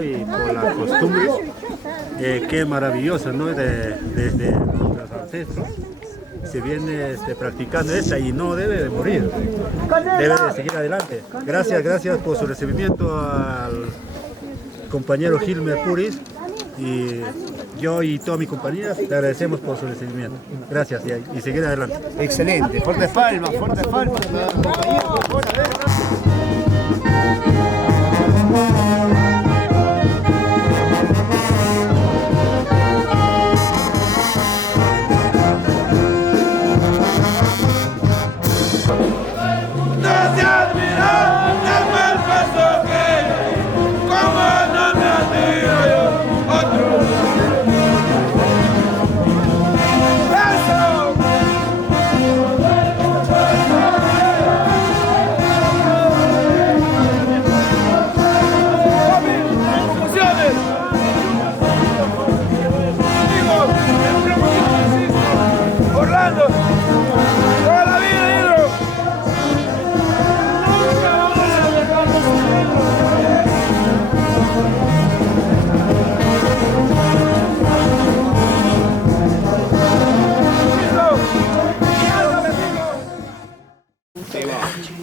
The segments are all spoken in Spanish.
Y por la costumbre, qué maravilloso, ¿no? Desde nuestros ancestros se viene practicando esta y no debe de morir, debe de seguir adelante. Gracias por su recibimiento al compañero Gilmer Puris, y yo y toda mi compañía le agradecemos por su recibimiento. Gracias y seguir adelante. Excelente, fuertes palmas, compañeros.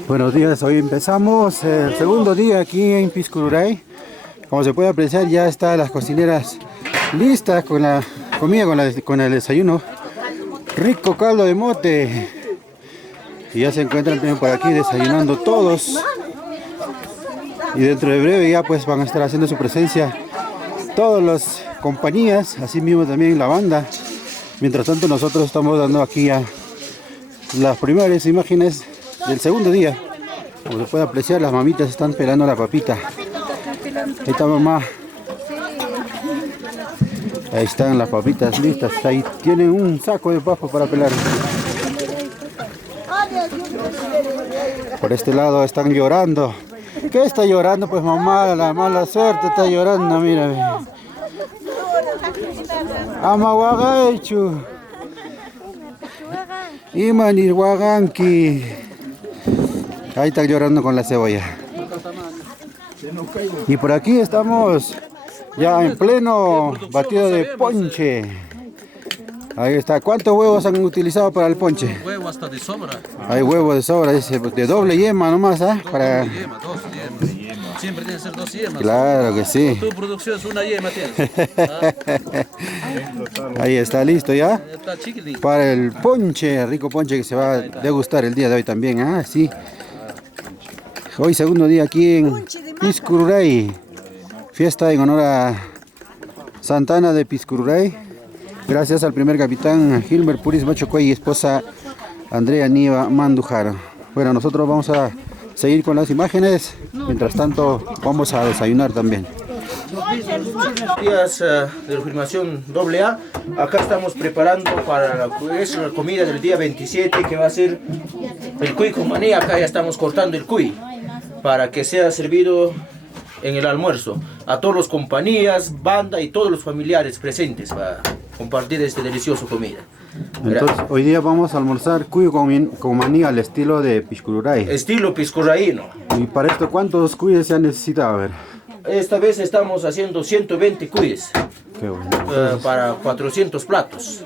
Buenos días, hoy empezamos el segundo día aquí en Piscururay. Como se puede apreciar, ya están las cocineras listas con la comida, con el desayuno. Rico caldo de mote. Y ya se encuentran también por aquí desayunando todos. Y dentro de breve ya pues van a estar haciendo su presencia todas las compañías, así mismo también la banda. Mientras tanto nosotros estamos dando aquí a las primeras imágenes del segundo día. Como se puede apreciar, las mamitas están pelando la papita. Ahí está mamá. Ahí están las papitas listas. Ahí tienen un saco de papa para pelar. Por este lado están llorando. ¿Qué está llorando? Pues mamá, la mala suerte está llorando, mira. Amahuagaichu. Imanir Waganki. Ahí está llorando con la cebolla. Y por aquí estamos ya en pleno batido de ponche. Ahí está. ¿Cuántos huevos han utilizado para el ponche? Huevo hasta de sobra. Hay huevos de sobra, dice, de doble yema nomás, ¿ah? Para... Doble yema, dos yemas. Siempre tiene que ser dos yemas. Claro que sí. Tu producción es una yema, tienes. Ahí está listo ya. Está chiquitito. Para el ponche, rico ponche que se va a degustar el día de hoy también, ¿ah? Sí. Hoy segundo día aquí en Piscururay. Fiesta en honor a Santana de Piscururay. Gracias al primer capitán Gilmer Puris Machocuey y esposa Andrea Nieva Mandujaro. Bueno, nosotros vamos a seguir con las imágenes. Mientras tanto, vamos a desayunar también. Días de la filmación AA. Acá estamos preparando para la comida del día 27, que va a ser el cuy con maní. Acá ya estamos cortando el cuy para que sea servido en el almuerzo a todas las compañías, banda y todos los familiares presentes para compartir este delicioso comida. Entonces, hoy día vamos a almorzar cuy con maní al estilo de Piscururay. Estilo piscurraíno. Y para esto, ¿cuántos cuyes se han necesitado? A ver. Esta vez estamos haciendo 120 cuyes. Qué bueno. Para 400 platos.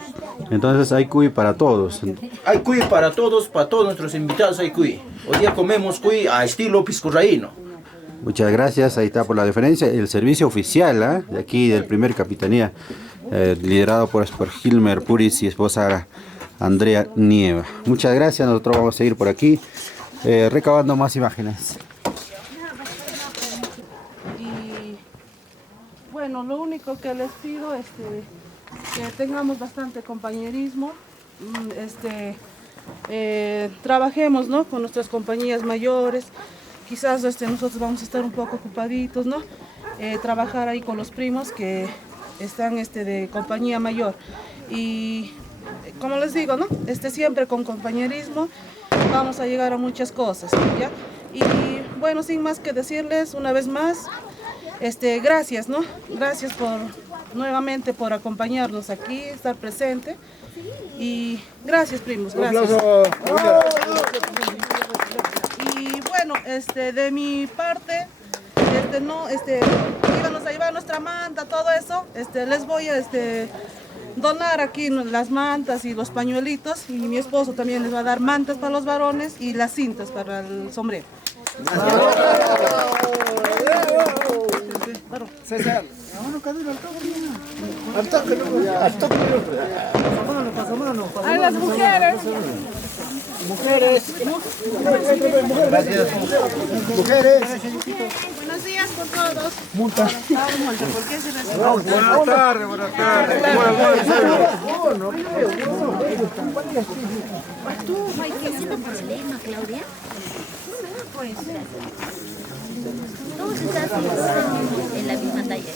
Entonces hay cuy para todos. Hay cuy para todos nuestros invitados hay cuy. Hoy día comemos cuy a estilo piscurraíno. Muchas gracias, ahí está por la diferencia. El servicio oficial de aquí del primer capitanía, liderado por Gilmer Puris y esposa Andrea Nieva. Muchas gracias, nosotros vamos a seguir por aquí recabando más imágenes. Y bueno, lo único que les pido es que tengamos bastante compañerismo, trabajemos, ¿no?, con nuestras compañías mayores. Quizás nosotros vamos a estar un poco ocupaditos, ¿no? Trabajar ahí con los primos que están de compañía mayor. Y como les digo, ¿no? Siempre con compañerismo vamos a llegar a muchas cosas, ¿ya? Y bueno, sin más que decirles, una vez más, gracias, ¿no? Gracias nuevamente por acompañarnos aquí, estar presente. Y gracias, primos, gracias. Y bueno, de mi parte, íbamos a llevar nuestra manta, todo eso. Les voy a donar aquí las mantas y los pañuelitos, y mi esposo también les va a dar mantas para los varones y las cintas para el sombrero. César. A las mujeres. Gracias. Mujeres. Buenos días con todos. Multa. ¿Por qué se les... Buenas tardes, buenas tardes. ¿Tú tienes un problema, Claudia? Pues, todos están en la misma talla.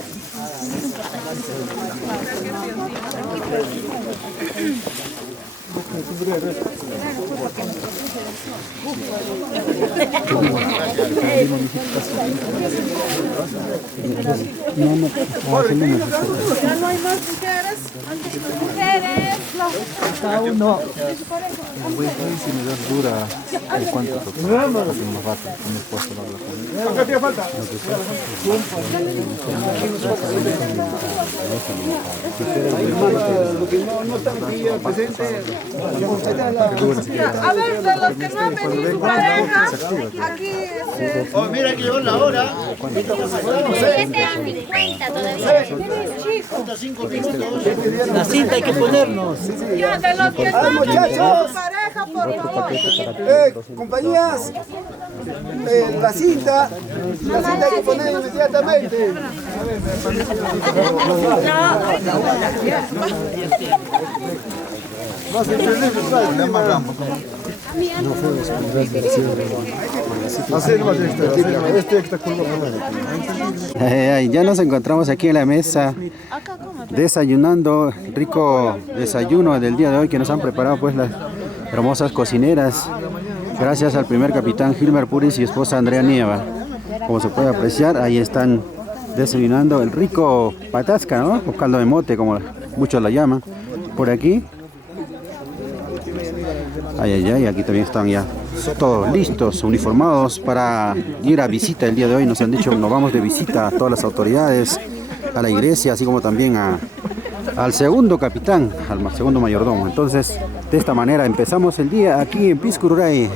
Ya no hay más mujeres. Mujeres. Cada uno. ¿Qué falta? No están aquí presentes. A ver, de los que no han venido su pareja, aquí Oh, mira que llegó la hora. 7:50 todavía. Falta 5 minutos. La cinta hay que ponernos. ya de los que no han venido su pareja, por favor. Compañías, la cinta hay que poner inmediatamente. Ya nos encontramos aquí en la mesa desayunando, rico desayuno del día de hoy que nos han preparado pues las hermosas cocineras, gracias al primer capitán Gilmer Puris y esposa Andrea Nieva. Como se puede apreciar, ahí están desayunando el rico patasca, ¿no? O caldo de mote, como muchos la llaman. Por aquí, aquí también están ya todos listos, uniformados para ir a visita el día de hoy. Nos han dicho, nos vamos de visita a todas las autoridades, a la iglesia, así como también al segundo capitán, al segundo mayordomo. Entonces, de esta manera empezamos el día aquí en Piscururay.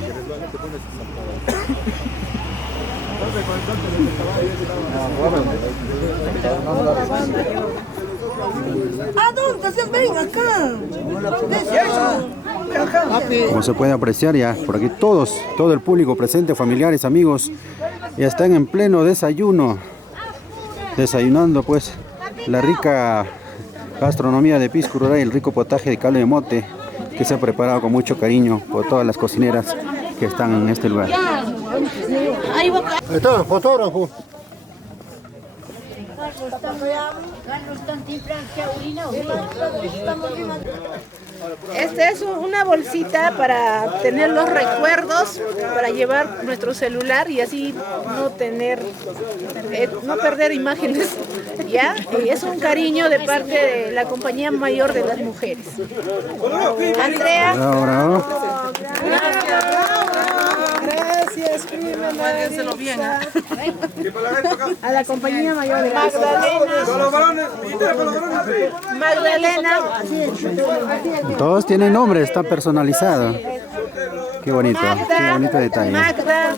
Adultos, ven acá. Como se puede apreciar ya, por aquí todo el público presente, familiares, amigos, ya están en pleno desayuno, desayunando pues la rica gastronomía de Piscururay, el rico potaje de caldo de mote que se ha preparado con mucho cariño por todas las cocineras que están en este lugar. Ahí está, fotógrafo. Esta es una bolsita para tener los recuerdos, para llevar nuestro celular y así no perder imágenes, ¿ya? Y es un cariño de parte de la compañía mayor de las mujeres. Andrea. Bravo, bravo. Gracias, Guárdenselo bien. a la compañía mayor de Magdalena. Todos tienen nombre, está personalizado. Qué bonito detalle. Magda.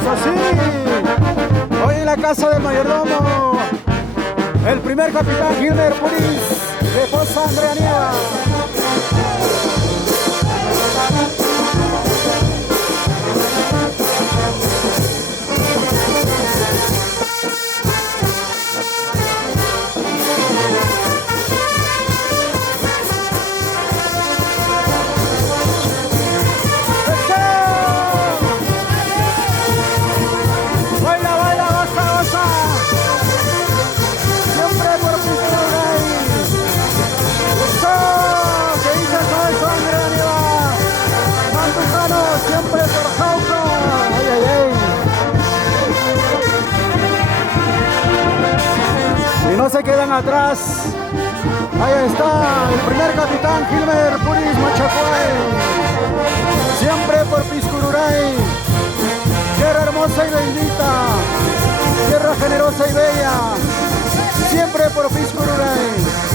Eso sí, hoy en la casa del mayordomo, el primer capitán Gilmer Puris, de esposa Andrea Nieva. ¡Eso! se quedan atrás. Ahí está el primer capitán Gilmer Puris Machacuay. Siempre por Piscururay. Tierra hermosa y bendita. Tierra generosa y bella. Siempre por Piscururay.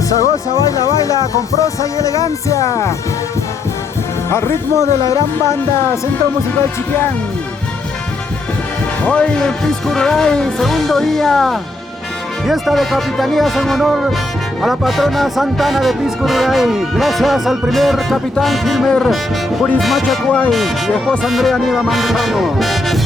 Goza, goza, baila, baila, con prosa y elegancia. Al ritmo de la gran banda Centro Musical Chiquián. Hoy en Piscururay, segundo día, fiesta de capitanías en honor a la patrona Santana de Piscururay. Gracias al primer capitán Gilmer Puris Machacuay y esposa Andrea Nieva Manglano.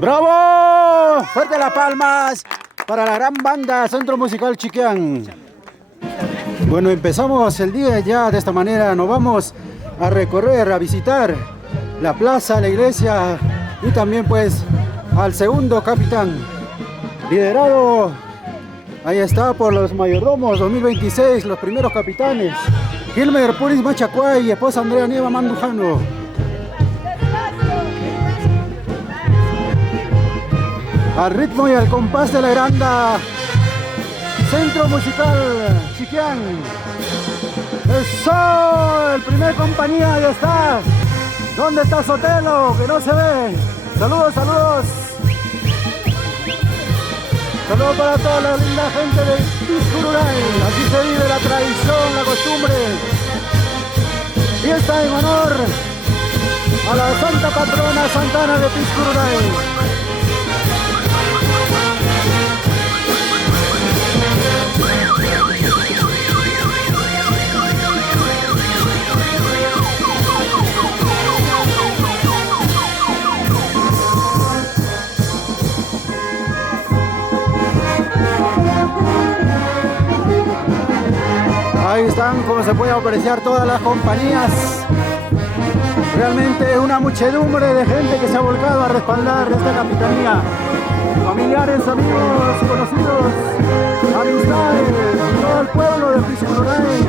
¡Bravo! ¡Fuerte las palmas para la gran banda Centro Musical Chiquián! Bueno, empezamos el día ya de esta manera. Nos vamos a recorrer, a visitar la plaza, la iglesia y también pues al segundo capitán. Liderado, ahí está, por los mayordomos 2026, los primeros capitanes. Gilmer Puris Machacuay y esposa Andrea Nieva Mandujano. Al ritmo y al compás de la granda Centro Musical Chiquián. ¡Eso! El primer compañía, ahí está. ¿Dónde está Sotelo? Que no se ve. Saludos, saludos. Saludos para toda la linda gente de Piscururay. Así se vive la tradición, la costumbre. Fiesta en honor a la Santa Patrona Santana de Piscururay. Ahí están, como se puede apreciar, todas las compañías. Realmente una muchedumbre de gente que se ha volcado a respaldar esta capitanía. Familiares, amigos, conocidos, amistades, todo el pueblo de Piscururay,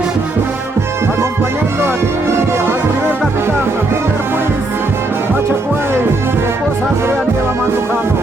acompañando aquí al primer capitán, Gilmer Puris Machacuay, su esposa Andrea Nieva Mandujano.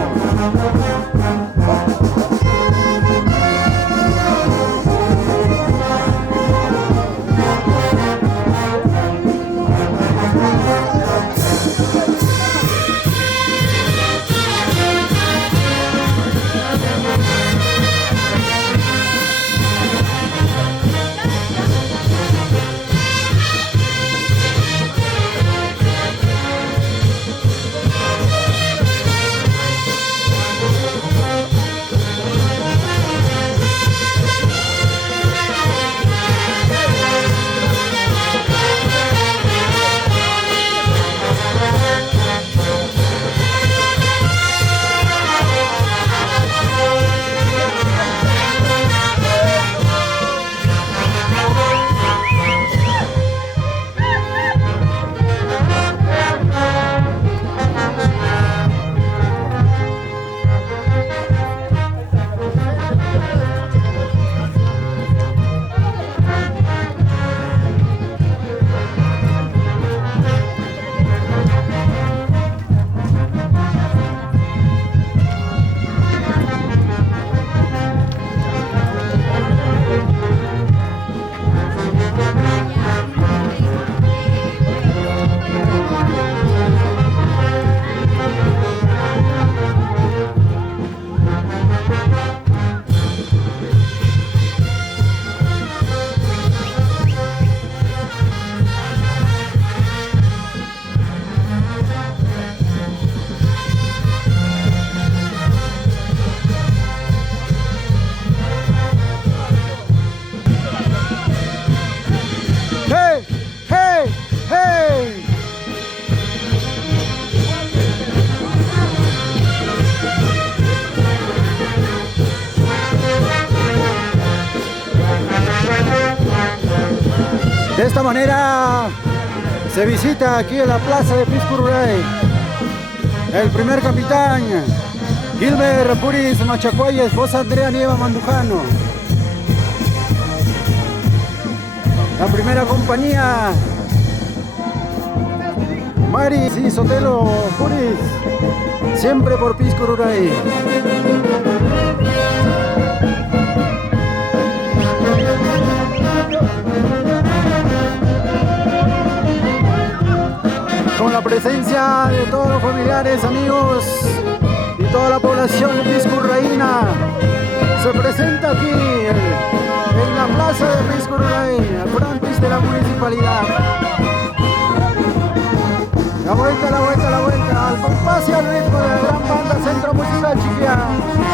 De esta manera se visita aquí en la plaza de Piscururay el primer capitán Gilmer Puris Machacuay, esposa Andrea Nieva Mandujano. La primera compañía Mari y Sotelo Puris, siempre por Piscururay. Con la presencia de todos los familiares, amigos y toda la población piscurraína, se presenta aquí país de la municipalidad. La vuelta, la vuelta, la vuelta, al compás y al ritmo de la gran banda Centro Musical Chiquián.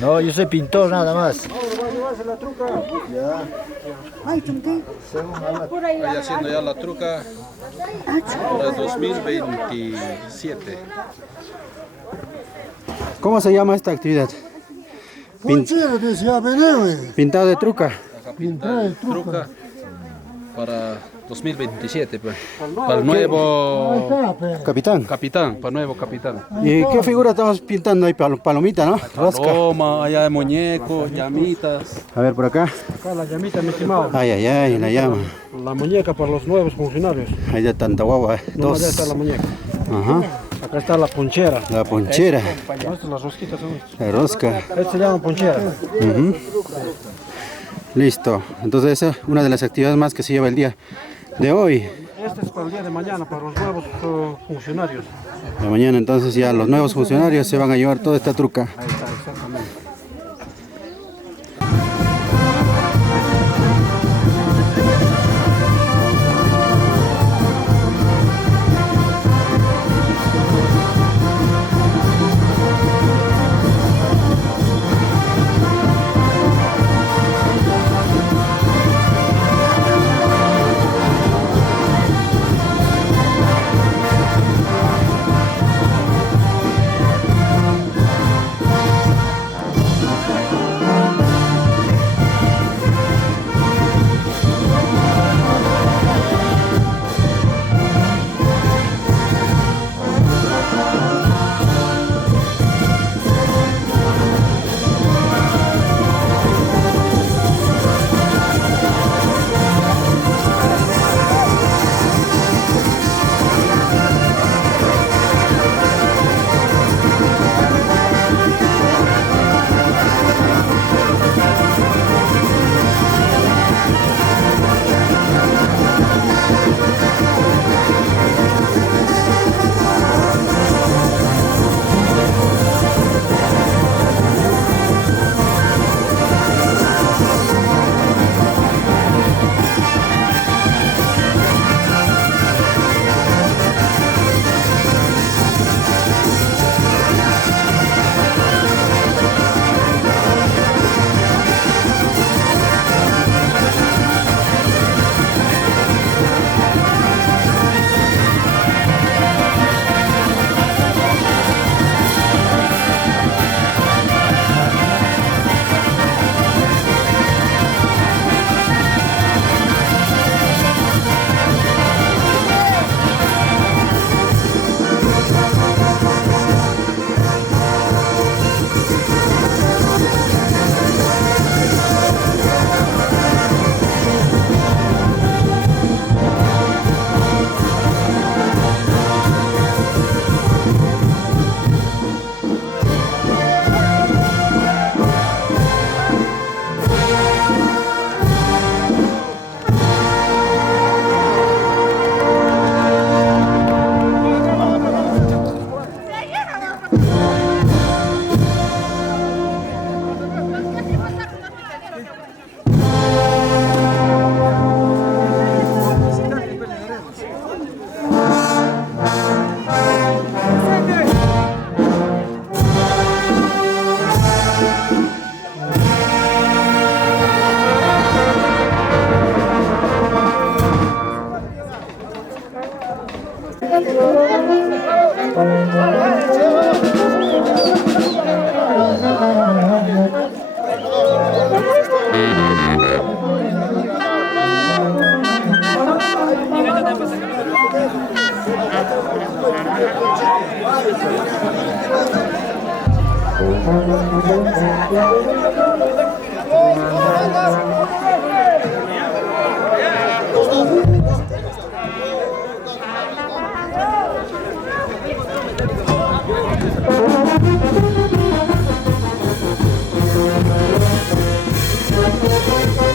No, yo soy pintor nada más. Ahí haciendo ya la truca para 2027. ¿Cómo se llama esta actividad? Pintado de truca. Truca para 2027, pues. Para el nuevo Capitán. capitán, para el nuevo capitán. ¿Y qué figura estamos pintando ahí? Palomita, ¿no? Rosca. Paloma, allá de muñecos, llamitas. A ver, por acá. Acá la llamita, mi estimado. Ay, ay, ay, la llama. La muñeca para los nuevos funcionarios. Ahí de tanta guagua. No, Dos. allá está la muñeca. Ajá. Acá está la ponchera. La ponchera. Estas las rosquitas son estas. La rosca. Estas se llaman ponchera. Ujú. Listo. Entonces esa es una de las actividades más que se lleva el día de hoy. Este es para el día de mañana, para los nuevos funcionarios. De mañana entonces ya los nuevos funcionarios se van a llevar toda esta truca. Ahí está, exactamente.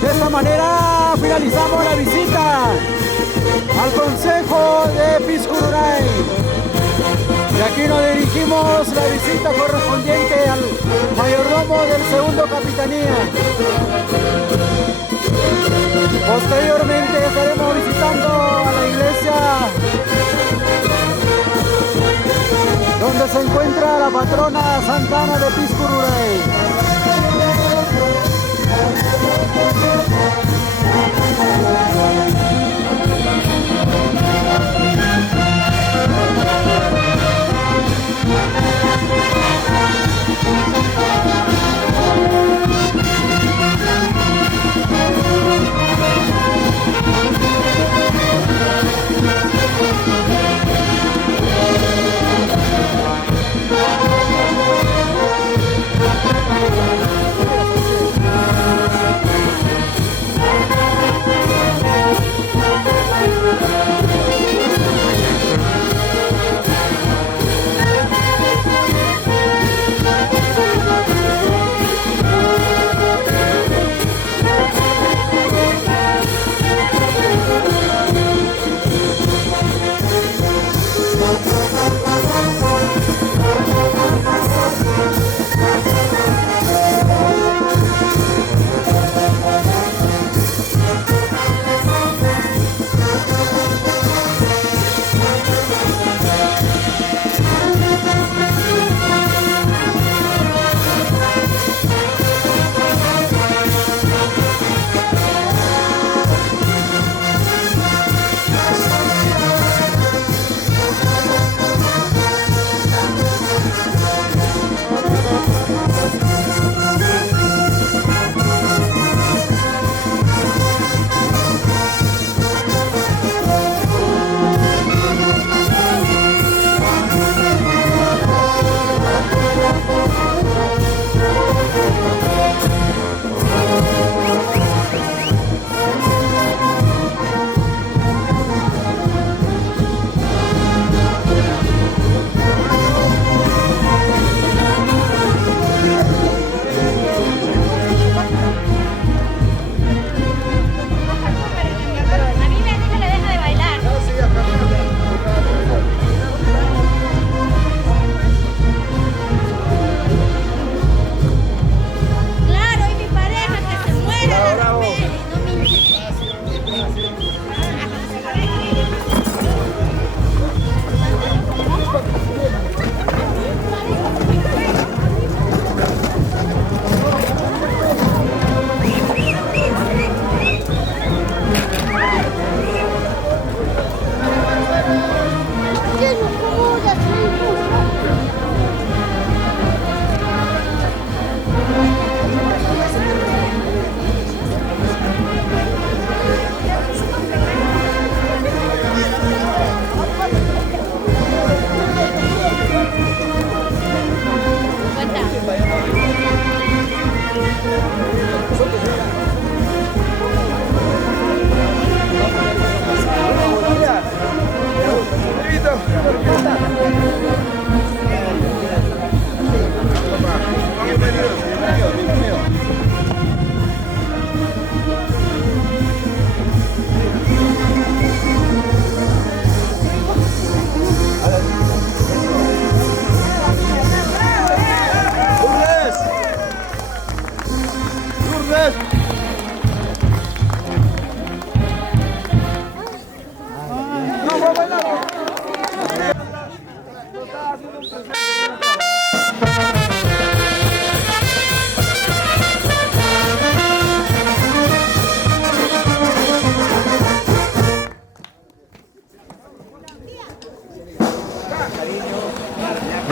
De esta manera finalizamos la visita al Consejo de Piscururay. Y aquí nos dirigimos la visita correspondiente al mayordomo del segundo capitanía. Posteriormente estaremos visitando a la iglesia donde se encuentra la patrona Santana de Piscururay.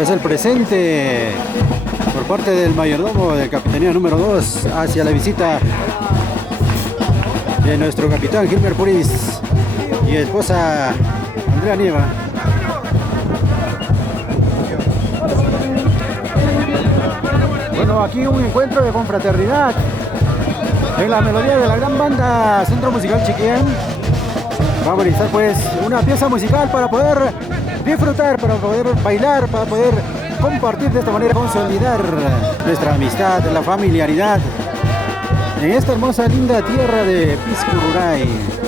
Es el presente por parte del mayordomo de Capitanía número 2 hacia la visita de nuestro capitán Gilmer Puris y esposa Andrea Nieva. Bueno, aquí un encuentro de confraternidad en la melodía de la gran banda Centro Musical Chiquián. Vamos a realizar pues una pieza musical para poder disfrutar, para poder bailar, para poder compartir de esta manera, consolidar nuestra amistad, la familiaridad en esta hermosa, linda tierra de Piscururay.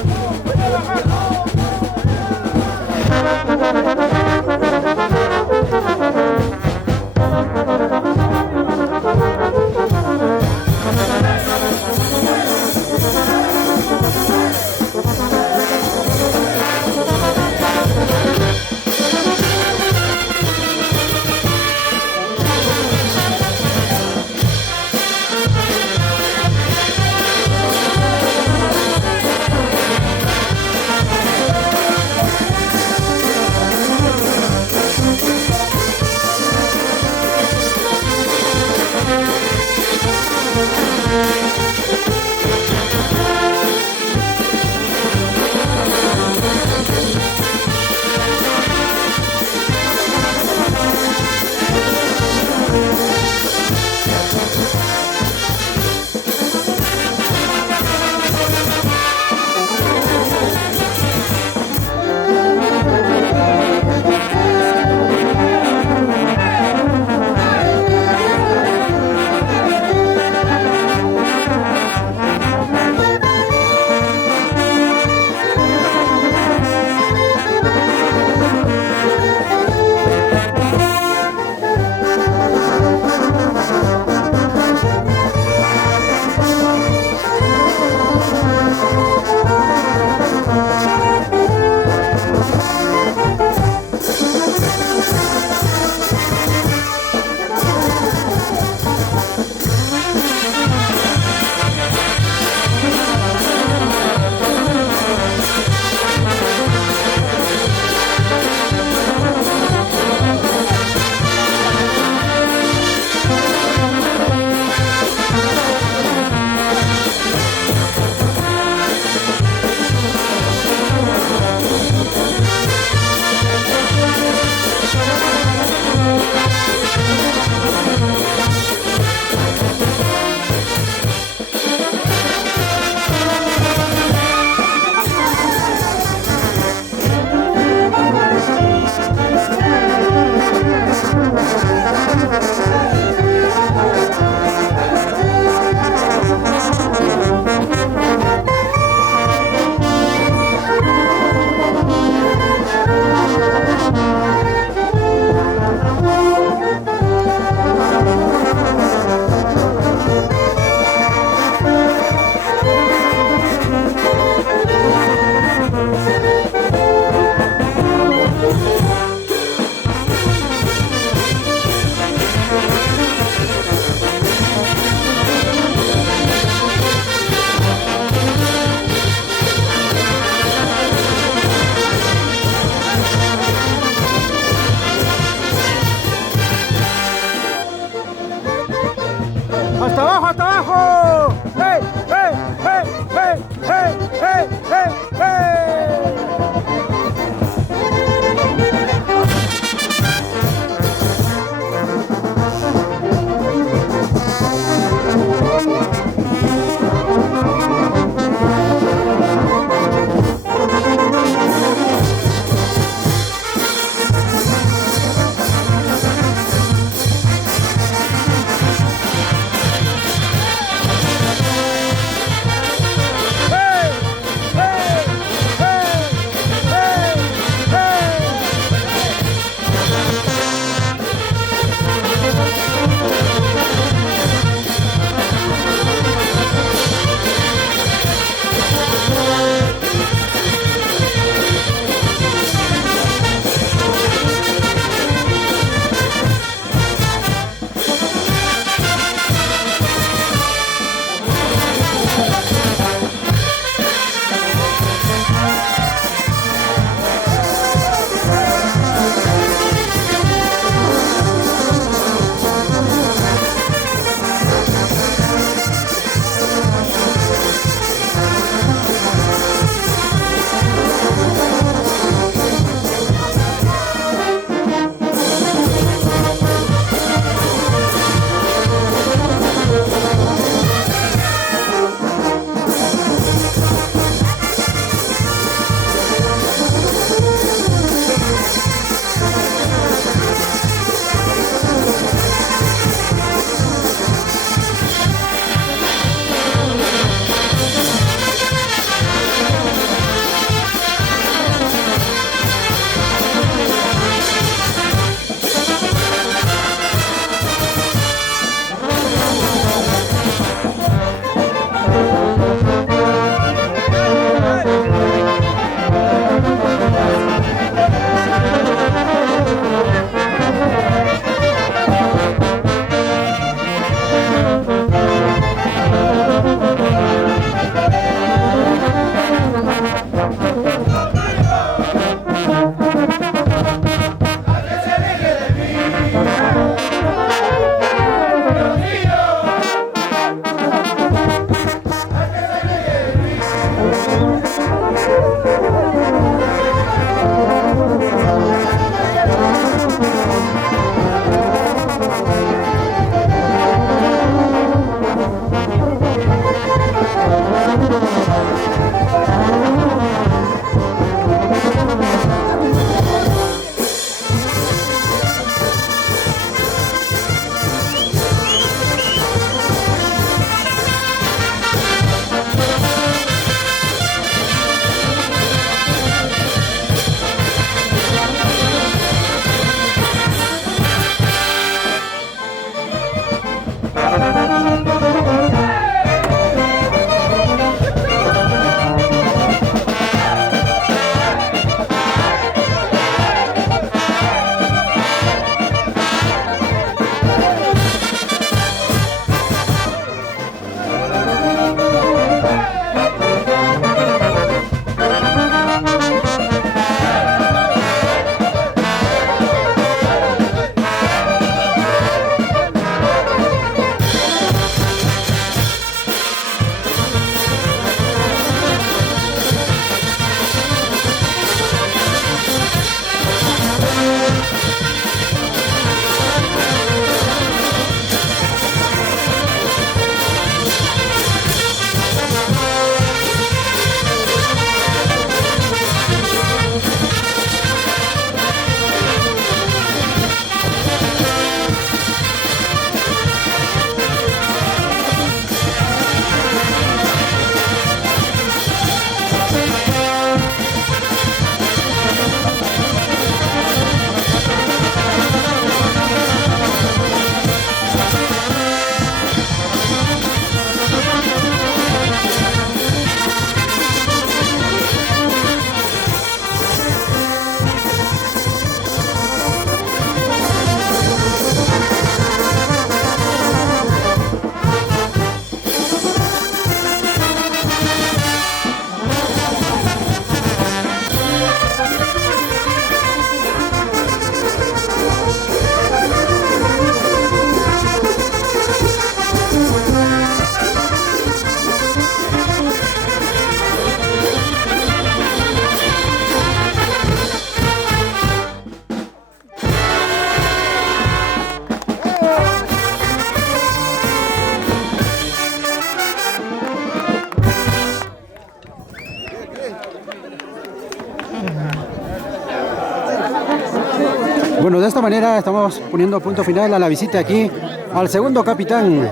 Bueno, de esta manera estamos poniendo punto final a la visita aquí al segundo capitán,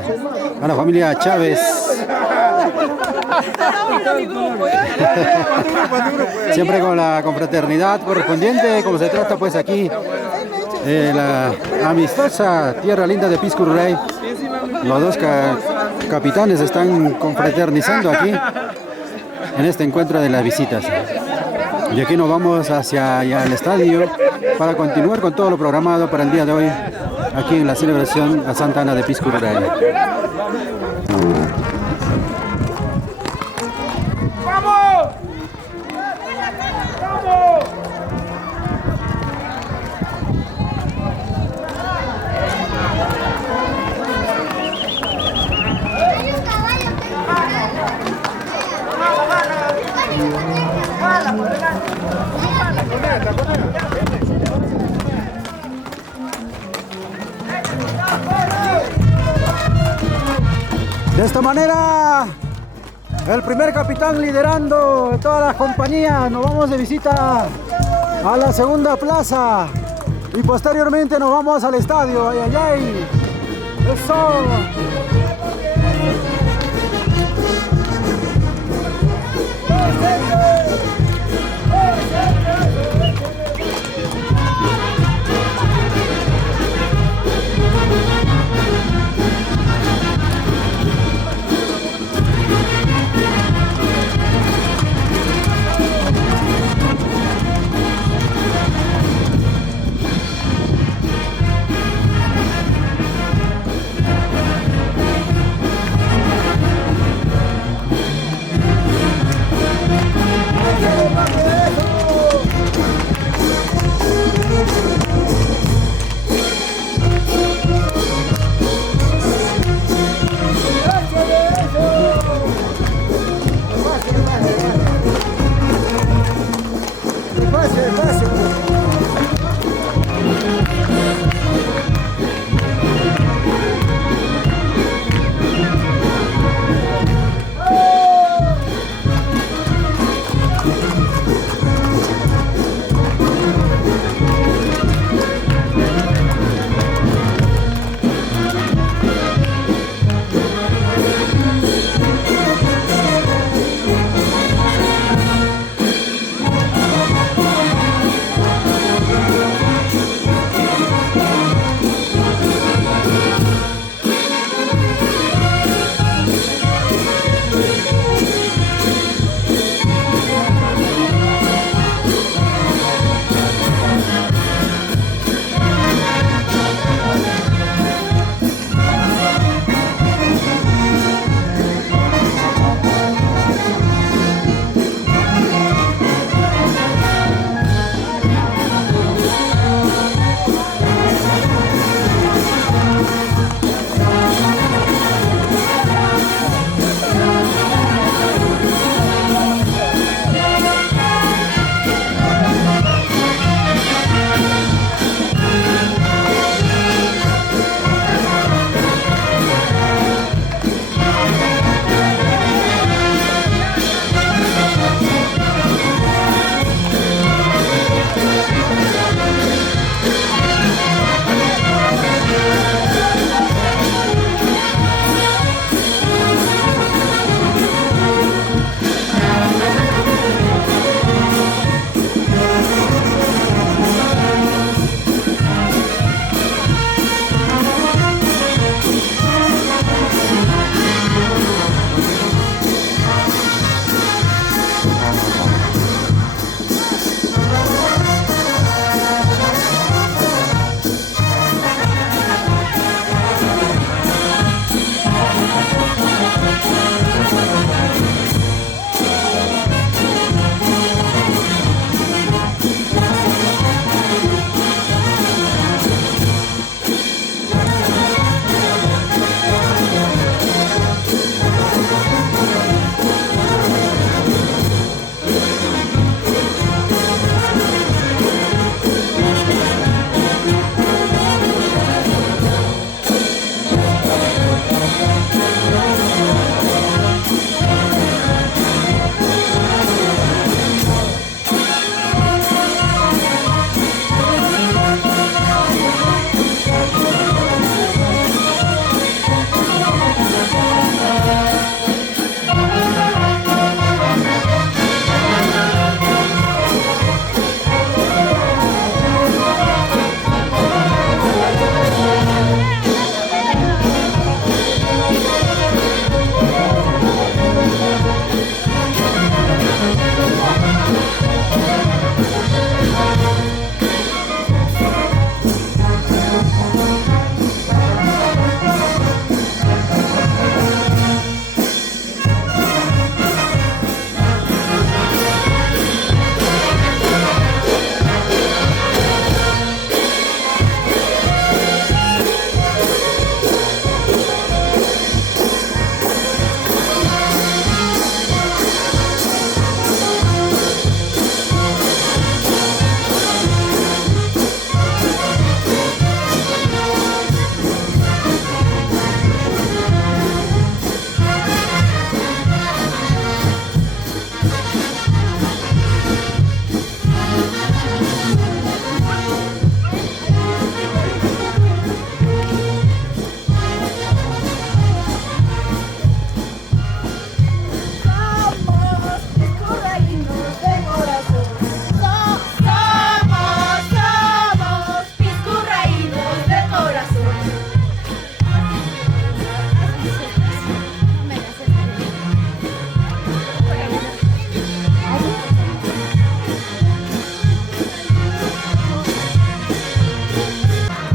a la familia Chávez. Siempre con la confraternidad correspondiente, como se trata pues aquí la amistosa tierra linda de Piscururey. Los dos capitanes están confraternizando aquí en este encuentro de las visitas. Y aquí nos vamos hacia allá el estadio para continuar con todo lo programado para el día de hoy aquí en la celebración a Santa Ana de Piscururey. De esta manera, el primer capitán liderando todas las compañías, nos vamos de visita a la segunda plaza y posteriormente nos vamos al estadio. ¡Ay, ay, ay! ¡Eso!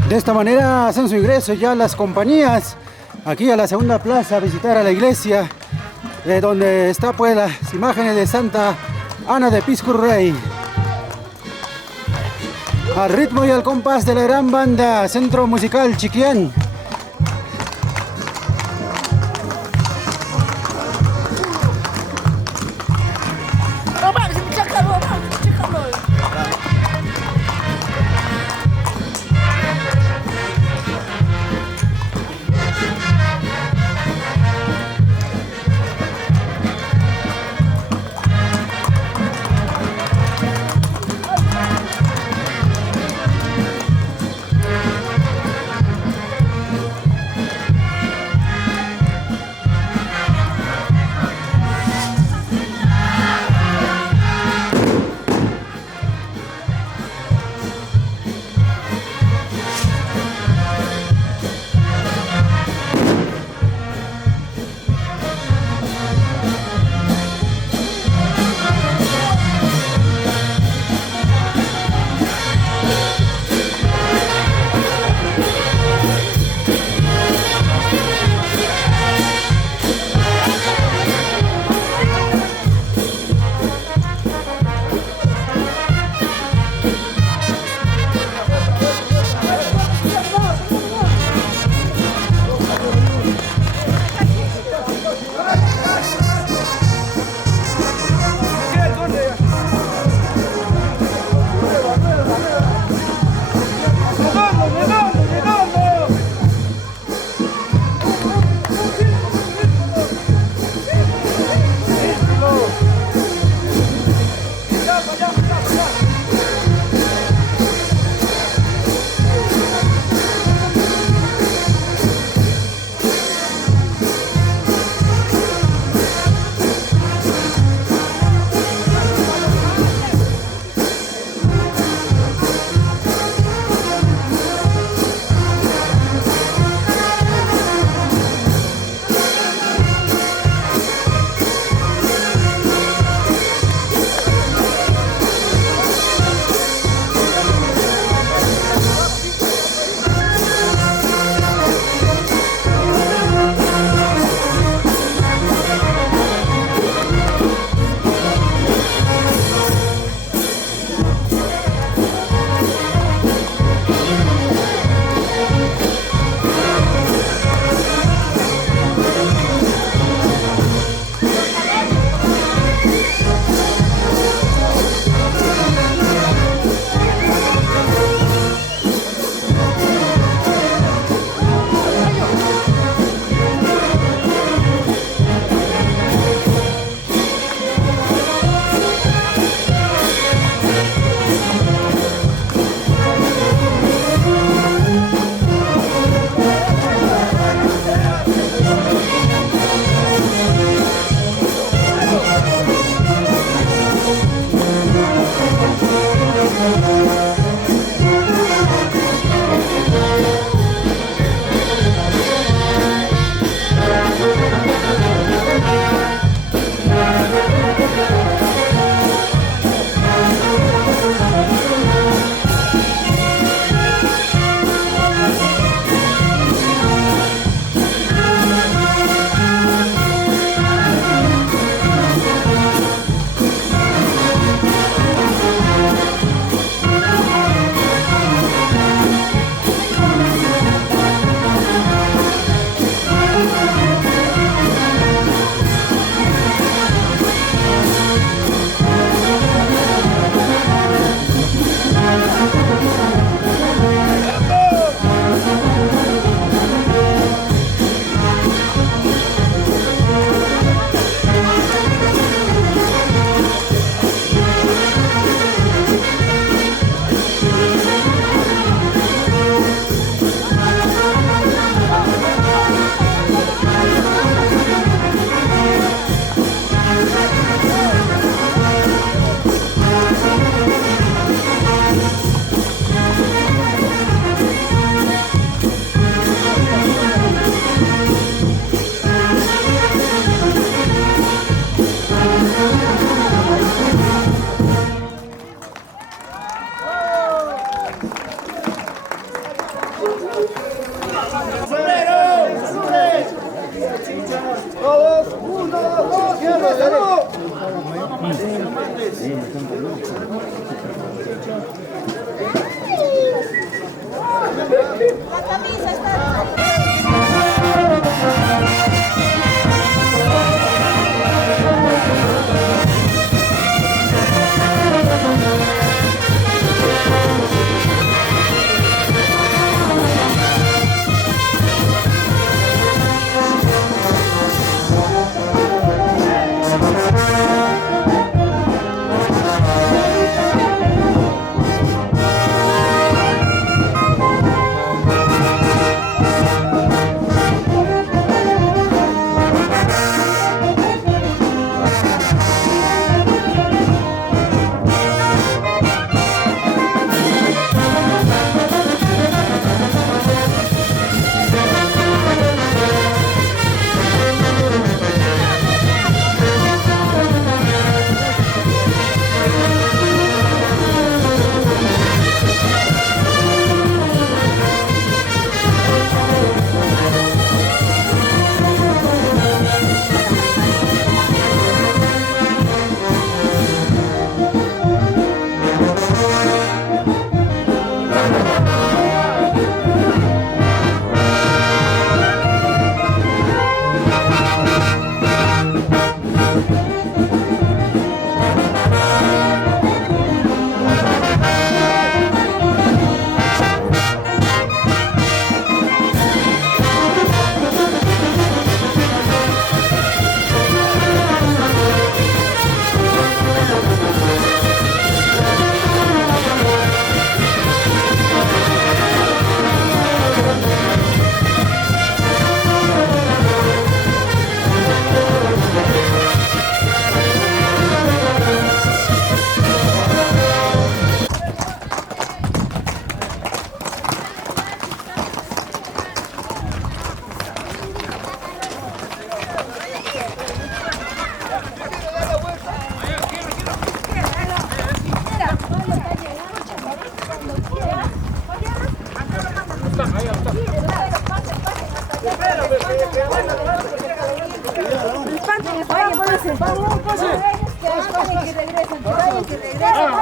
De esta manera hacen su ingreso ya las compañías aquí a la segunda plaza a visitar a la iglesia, donde está pues las imágenes de Santa Ana de Piskun-Rey. Al ritmo y al compás de la gran banda Centro Musical Chiquián.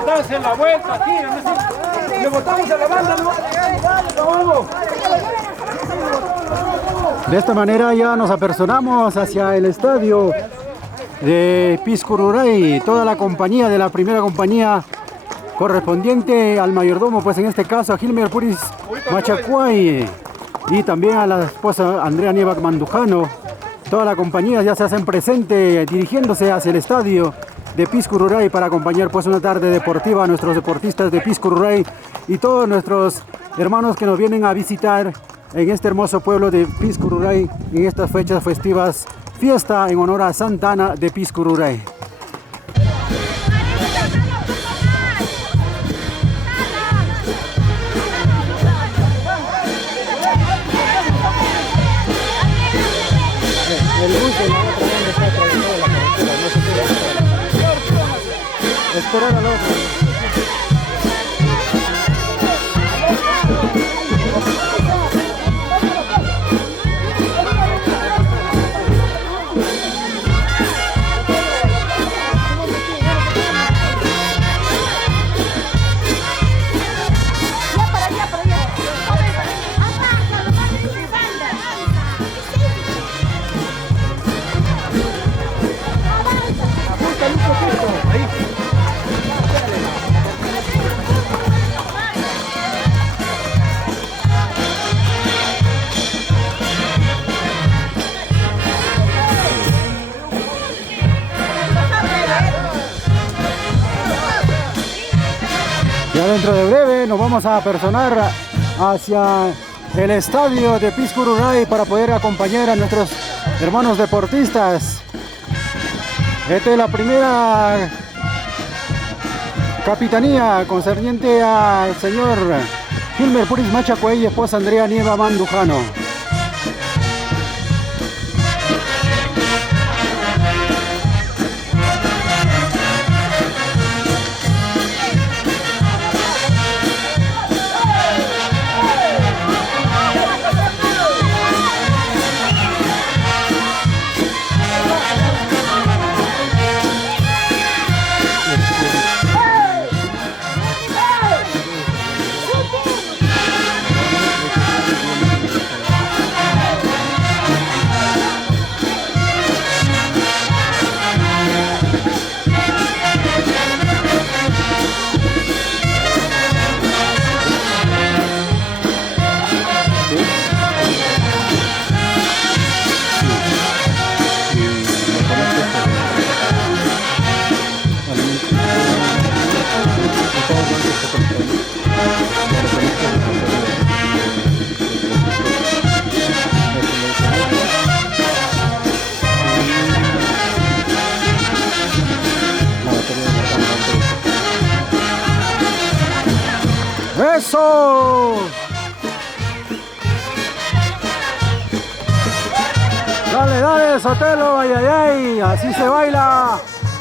Danse la vuelta aquí, le botamos a la banda, ¿no? Vamos. De esta manera ya nos apersonamos hacia el estadio de Piscururay, toda la compañía de la primera compañía correspondiente al mayordomo, pues en este caso a Gilmer Puris Machacuay y también a la esposa Andrea Nieva Mandujano. Toda la compañía ya se hacen presente dirigiéndose hacia el estadio de Piscururay para acompañar pues una tarde deportiva a nuestros deportistas de Piscururay y todos nuestros hermanos que nos vienen a visitar en este hermoso pueblo de Piscururay en estas fechas festivas, fiesta en honor a Santa Ana de Piscururay. El bus de la otra banda está atravesado la carretera, no se puede esperar al otro. Ya dentro de breve nos vamos a apersonar hacia el estadio de Piscururay para poder acompañar a nuestros hermanos deportistas. Esta es la primera capitanía concerniente al señor Gilmer Puris Machacuay y esposa Andrea Nieva Mandujano. ¡Eso! Dale, dale, Sotelo, ay, ay, ay. Así se baila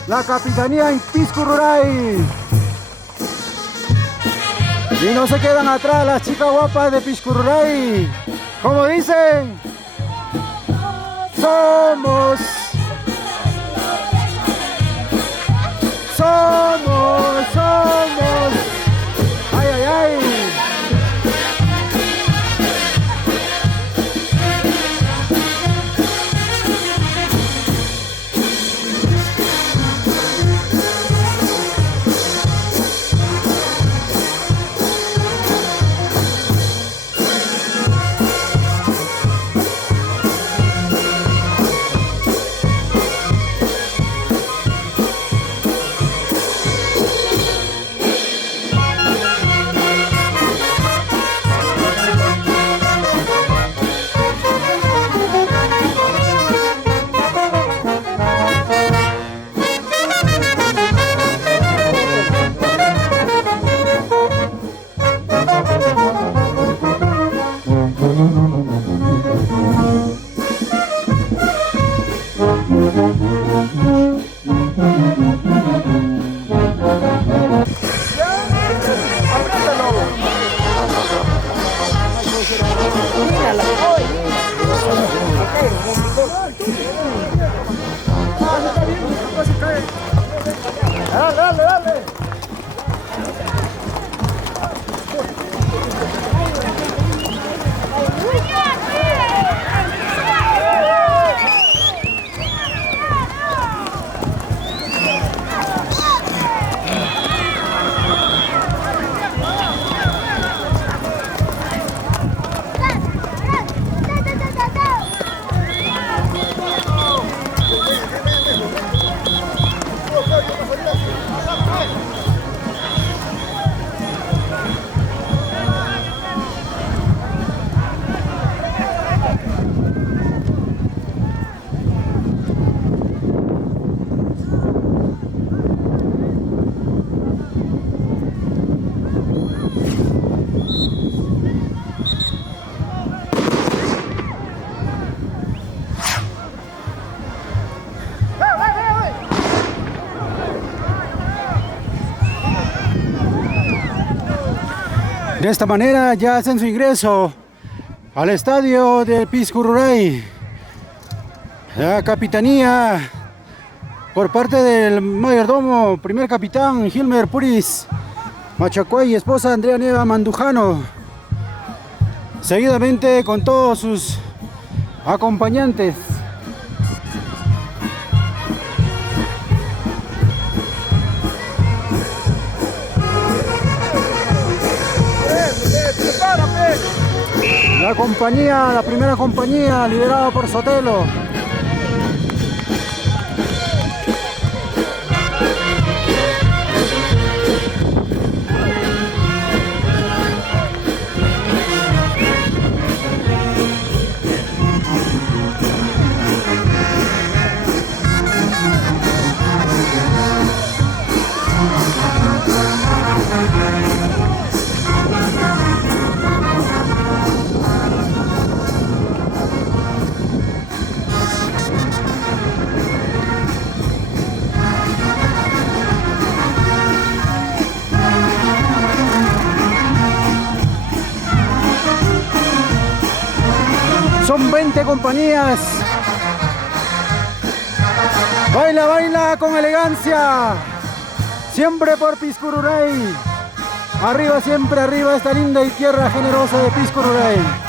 la capitanía en Piscurruray. Y no se quedan atrás las chicas guapas de Piscurruray. Como dicen, somos, ay, ay, ay. De esta manera ya hacen su ingreso al estadio de Piscurruray. La capitanía por parte del mayordomo, primer capitán Gilmer Puris Machacuay y esposa Andrea Neva Mandujano. Seguidamente con todos sus acompañantes. La compañía, la primera compañía liderada por Sotelo. Son 20 compañías. Baila, baila con elegancia. Siempre por Piscurruray. Arriba, siempre arriba esta linda y tierra generosa de Piscurruray.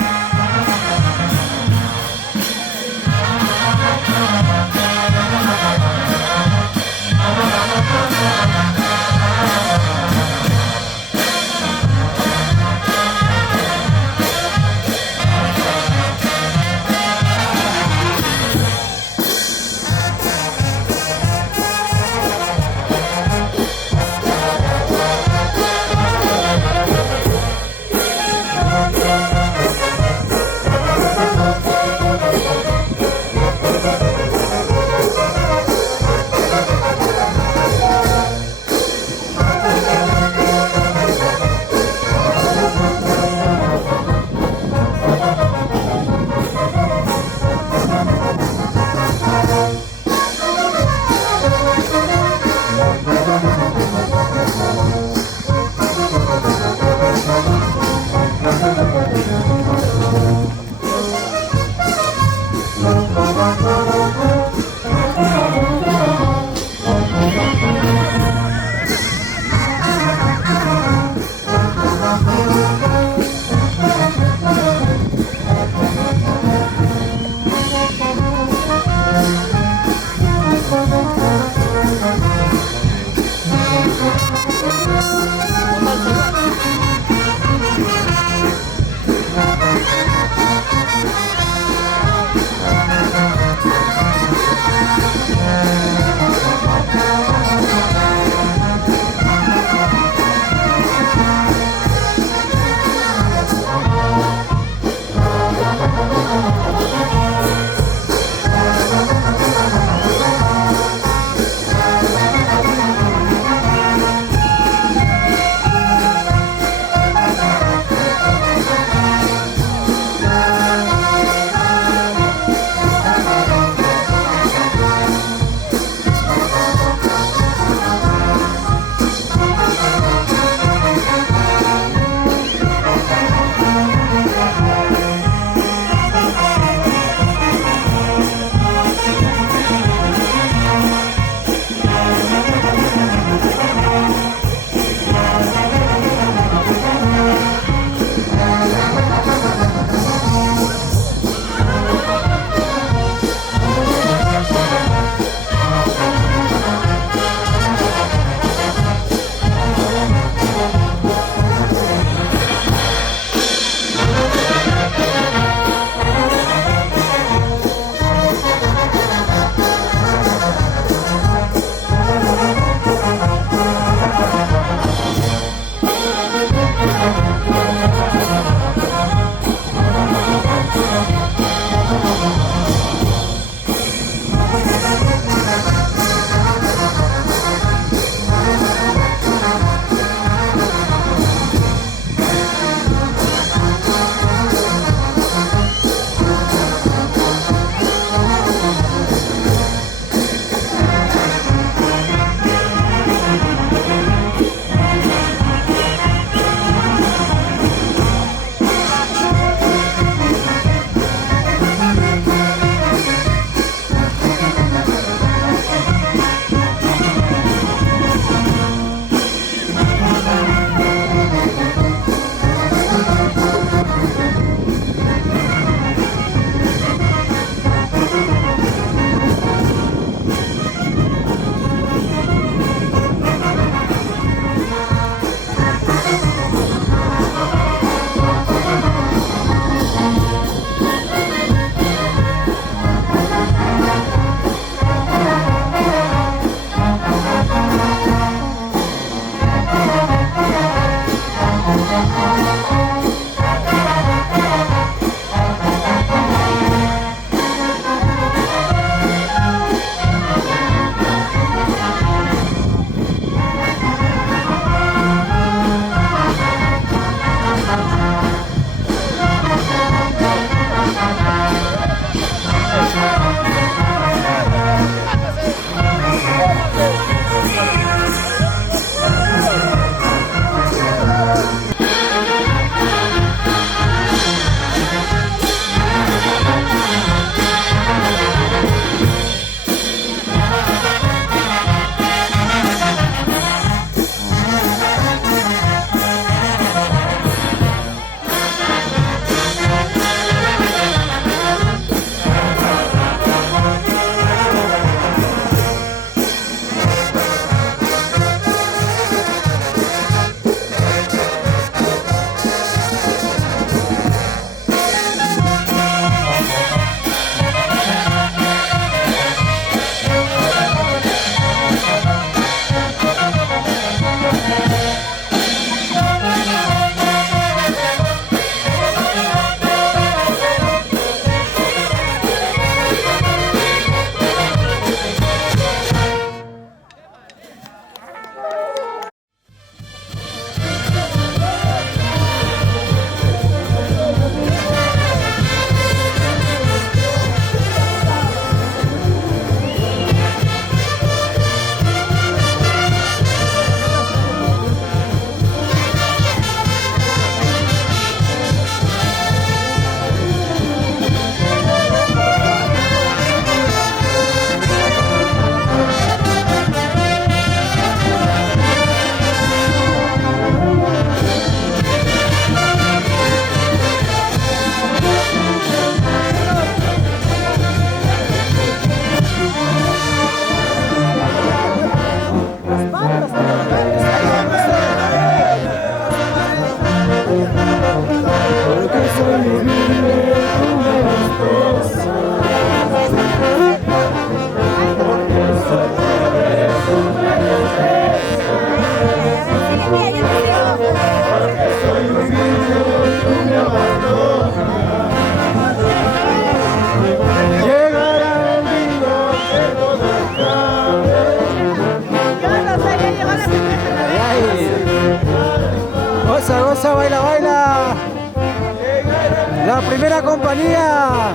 La primera compañía.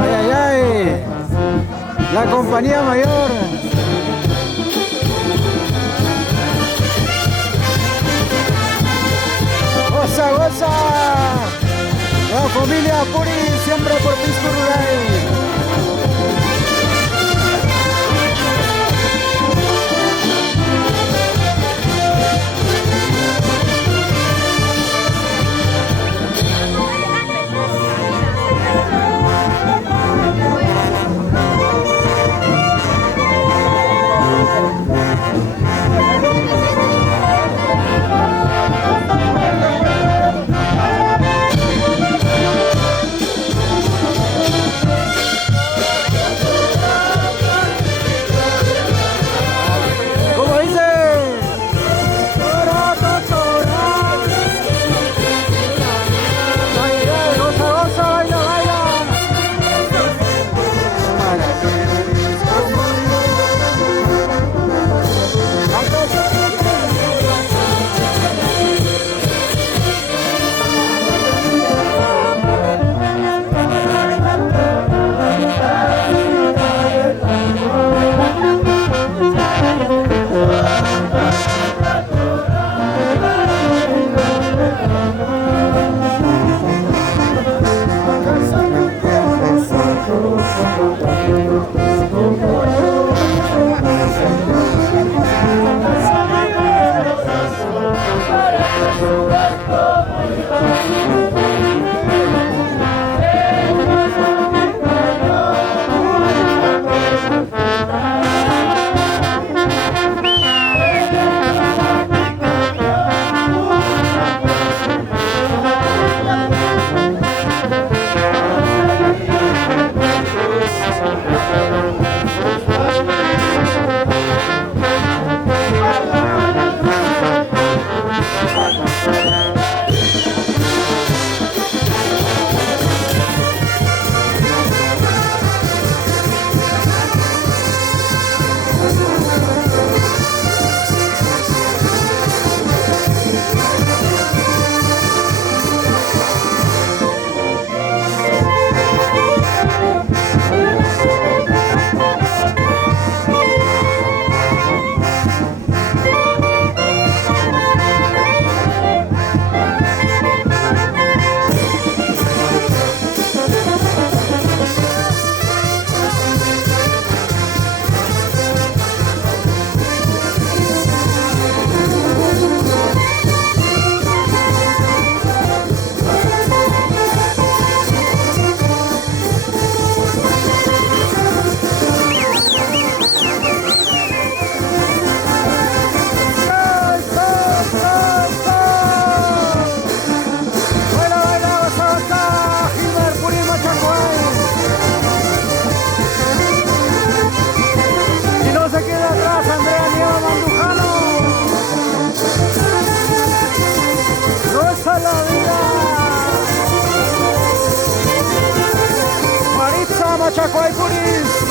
Ay, ay, ay. La compañía mayor. Osa, goza. La familia Puri, siempre por Piscurulay. Chacoay Puris.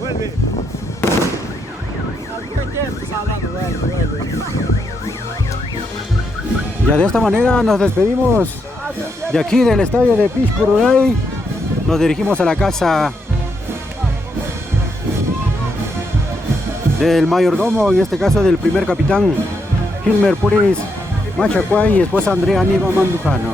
Vuelve. Ya de esta manera nos despedimos de aquí del estadio de Piscurulay. Nos dirigimos a la casa del mayordomo, en este caso del primer capitán Hilmer Puris Machacuay y esposa Andrea Aníbal Mandujano.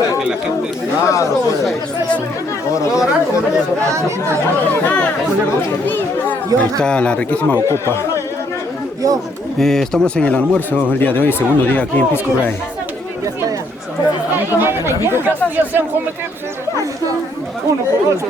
para que la gente... Ahí está la riquísima ocupa. Estamos en el almuerzo el día de hoy, segundo día aquí en Piscurray. Uno por otro.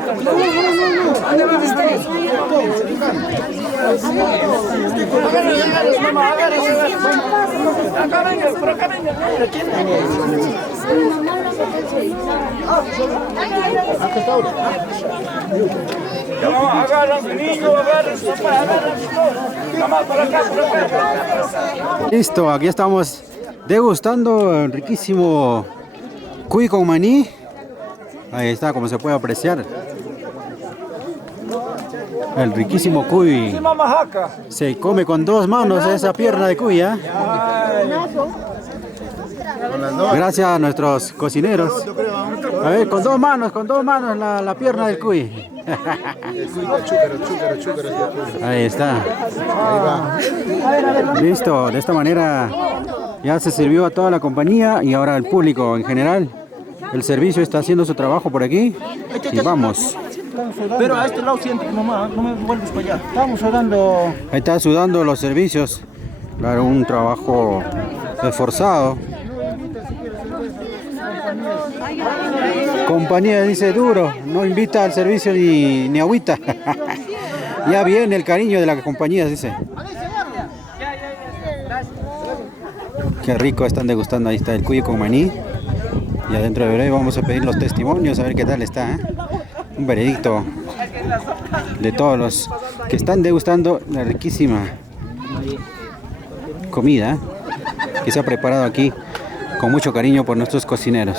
Listo, aquí estamos degustando el riquísimo cuy con maní. Ahí está, como se puede apreciar. El riquísimo cuy. Se come con dos manos esa pierna de cuy, ¿eh? Gracias a nuestros cocineros. A ver, con dos manos la pierna del cuy. Ahí está. Listo, de esta manera ya se sirvió a toda la compañía y ahora al público en general. El servicio está haciendo su trabajo por aquí y vamos. Pero a este lado siento, mamá, no me vuelves para allá. Estamos sudando. Ahí está sudando los servicios. Claro, un trabajo esforzado. Compañía dice duro, no invita al servicio ni agüita. Ya viene el cariño de la compañía, dice. Qué rico están degustando, ahí está el cuy con maní. Y adentro de breve vamos a pedir los testimonios, a ver qué tal está, ¿eh? Un veredicto de todos los que están degustando la riquísima comida que se ha preparado aquí con mucho cariño por nuestros cocineros.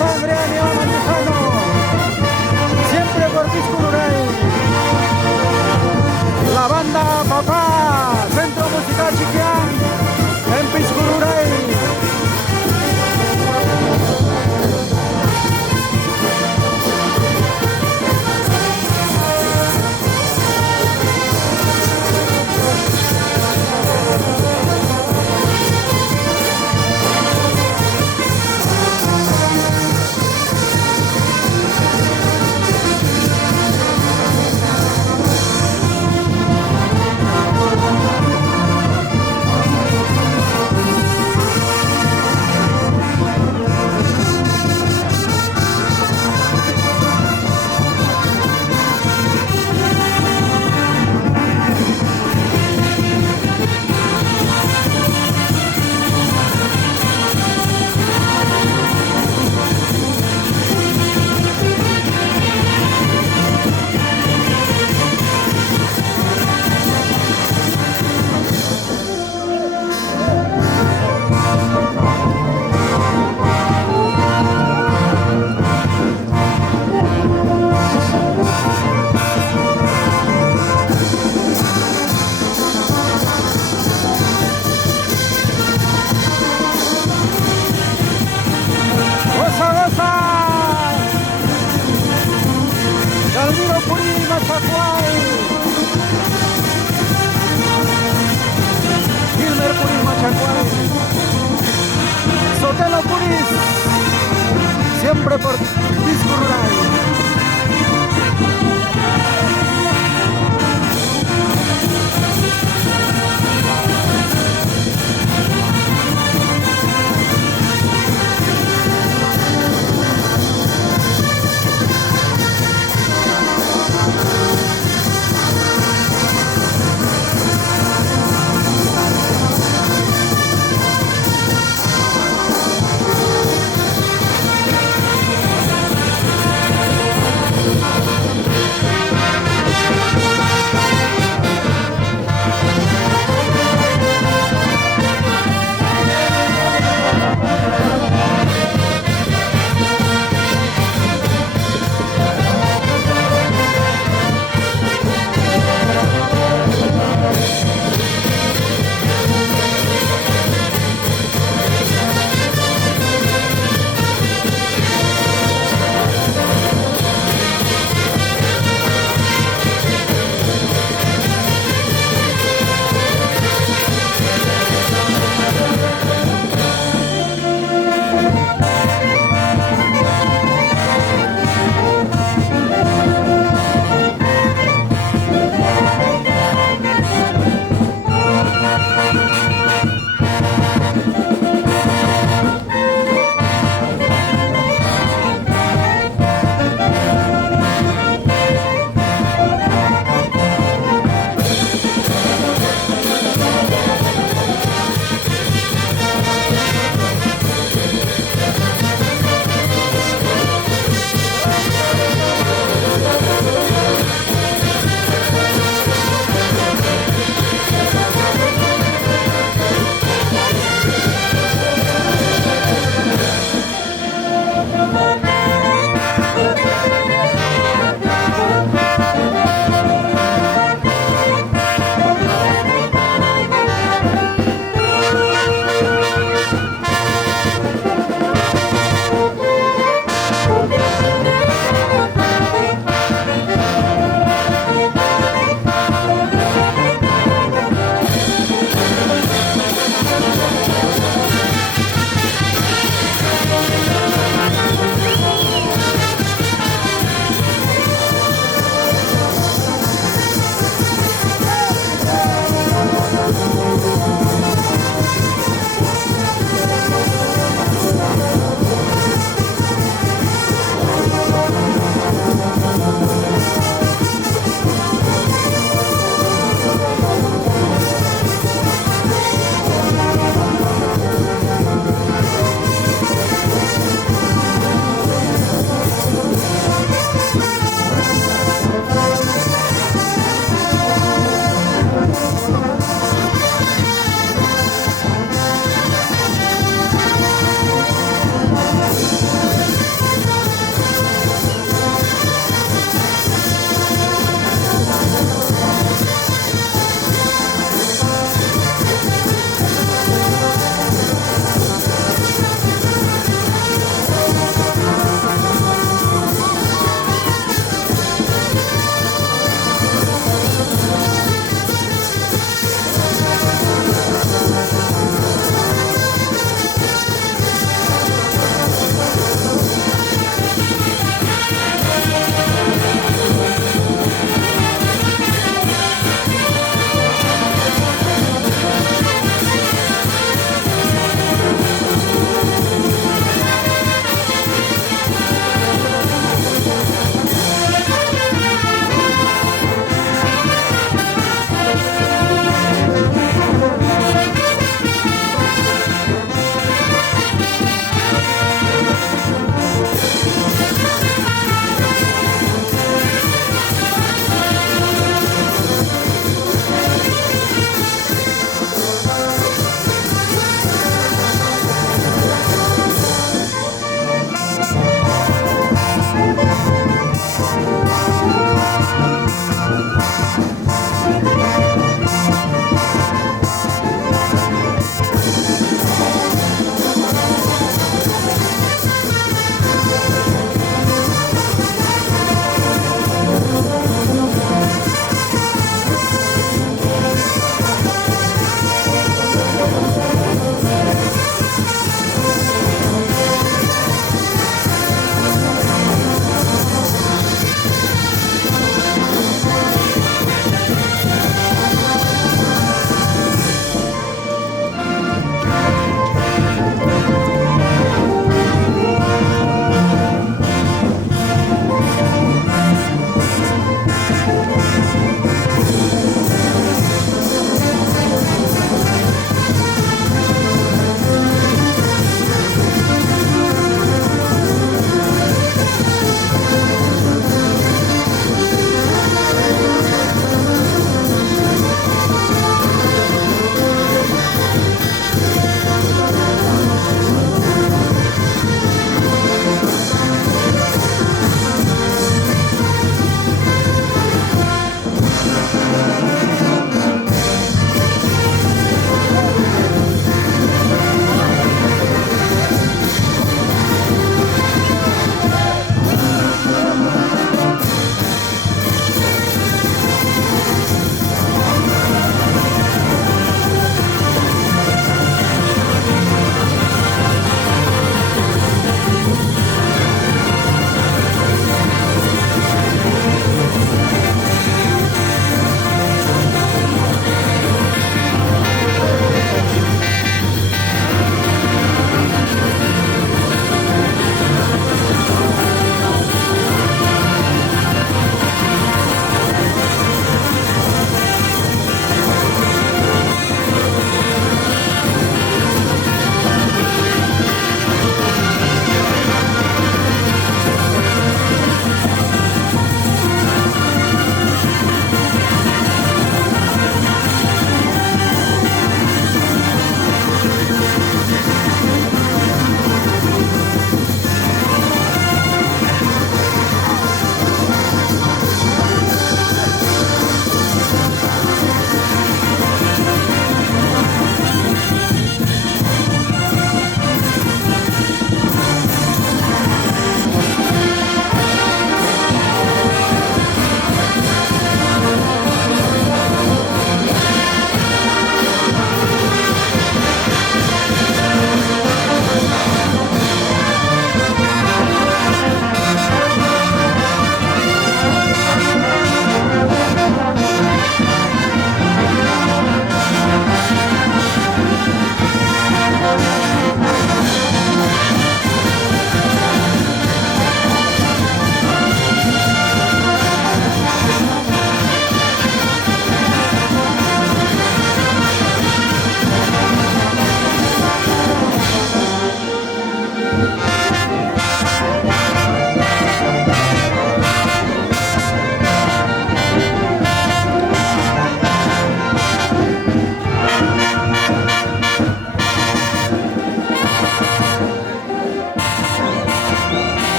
sangre a León Antijano. Siempre por Piscururay. La banda Papá, Centro Musical Chiquián, en Piscururay.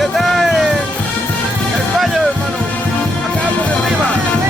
que está en España, hermano. Acá por encima.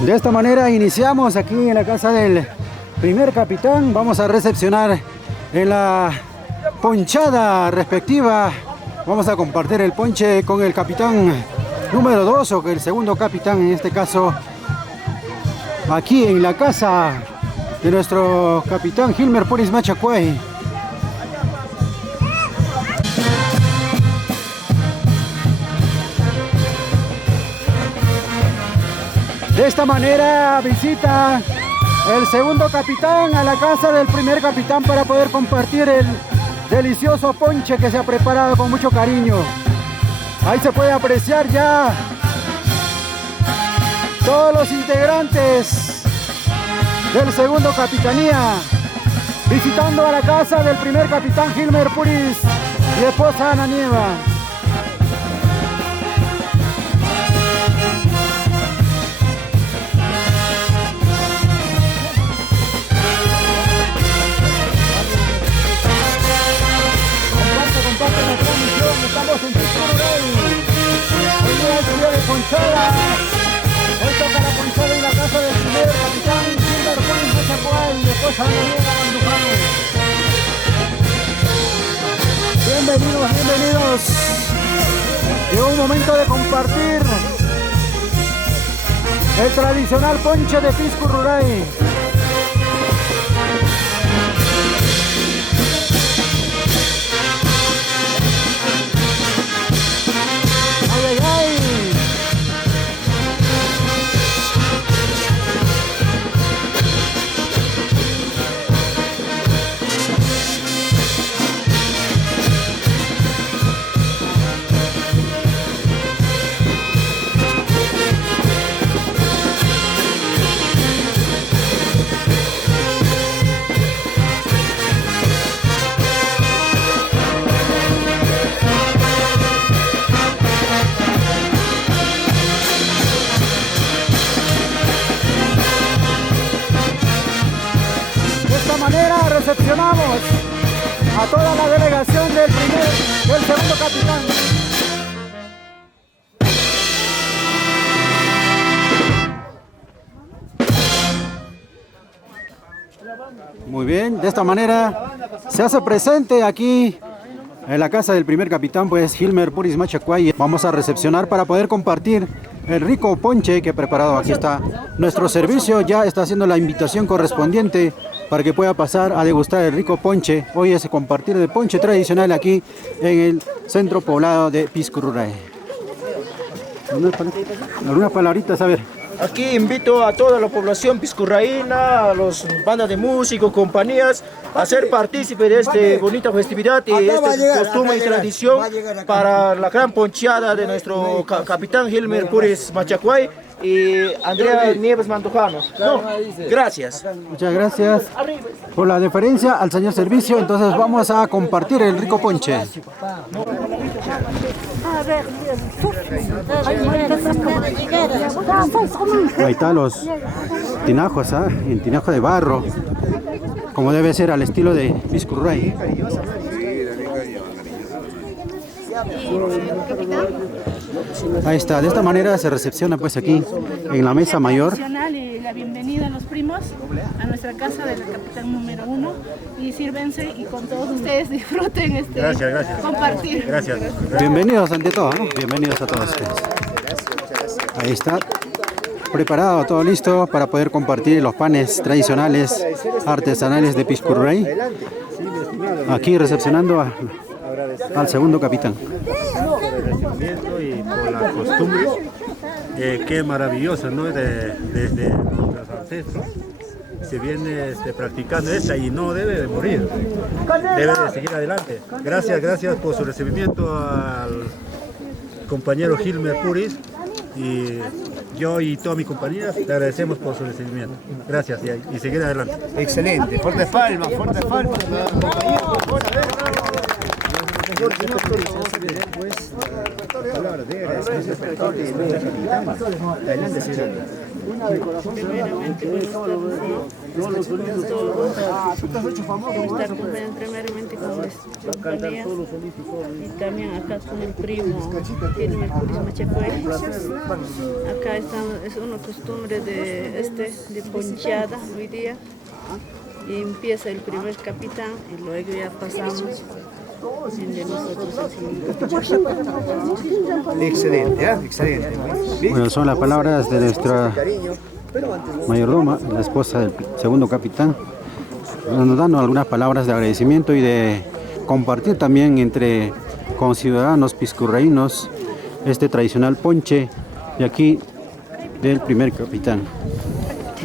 De esta manera iniciamos aquí en la casa del primer capitán. Vamos a recepcionar en la ponchada respectiva. Vamos a compartir el ponche con el capitán número 2 o el segundo capitán, en este caso aquí en la casa de nuestro capitán Hilmer Puris Machacuay. De esta manera visita el segundo capitán a la casa del primer capitán para poder compartir el delicioso ponche que se ha preparado con mucho cariño. Ahí se puede apreciar ya todos los integrantes del segundo capitanía visitando a la casa del primer capitán Hilmer Puris y esposa Ana Nieva. Estamos en Piscururey. Hoy día es día de ponchada. Hoy toca la ponchada en la casa del primer capitán Hilmer Puris Machacuay y después a la Nieva Mandujano. Bienvenidos, bienvenidos. Llegó un momento de compartir el tradicional ponche de Piscururey. Recepcionamos a toda la delegación del segundo capitán. Muy bien, de esta manera se hace presente aquí en la casa del primer capitán, pues Hilmer Puris Machacuay. Vamos a recepcionar para poder compartir el rico ponche que he preparado. Aquí está nuestro servicio, ya está haciendo la invitación correspondiente para que pueda pasar a degustar el rico ponche. Hoy es compartir el ponche tradicional aquí en el centro poblado de Piscururey. Algunas palabritas, a ver. Aquí invito a toda la población piscurraína, a las bandas de músicos, compañías, a ser partícipes de esta bonita festividad y esta costumbre y tradición para la gran poncheada de nuestro capitán Hilmer Puris Machacuay y Andrea Nieves Mandujano. Gracias. Muchas gracias por la deferencia al señor servicio. Entonces vamos a compartir el rico ponche. Ahí están los tinajos, en tinajo de barro, como debe ser al estilo de Piscururey. Ahí está, de esta manera se recepciona pues aquí en la mesa mayor. La bienvenida a los primos a nuestra casa del capitán número 1 y sírvense y con todos ustedes disfruten gracias. Compartir. Gracias. Bienvenidos ante todo, ¿no? Bienvenidos a todos ustedes. Ahí está, preparado, todo listo para poder compartir los panes tradicionales artesanales de Piscururey. Aquí recepcionando al segundo capitán. Y por la costumbre, qué maravillosa, ¿no? De nuestros ancestros. se viene practicando esta y no debe de morir, debe de seguir adelante. Gracias por su recibimiento al compañero Hilmer Puris, y yo y toda mi compañía te agradecemos por su recibimiento. Gracias y seguir adelante. Excelente, fuerte palmas, compañero. Primeramente con nuestra compañía y también acá con el primo Hilmer Puris Machacuey. Acá es una costumbre de ponchada hoy día, y empieza el primer capitán y luego ya pasamos el de nosotros al segundo capitán. Excelente, excelente. Bueno, son las palabras de nuestra mayordoma, la esposa del segundo capitán, nos dando algunas palabras de agradecimiento y de compartir también entre conciudadanos piscurreínos este tradicional ponche de aquí del primer capitán.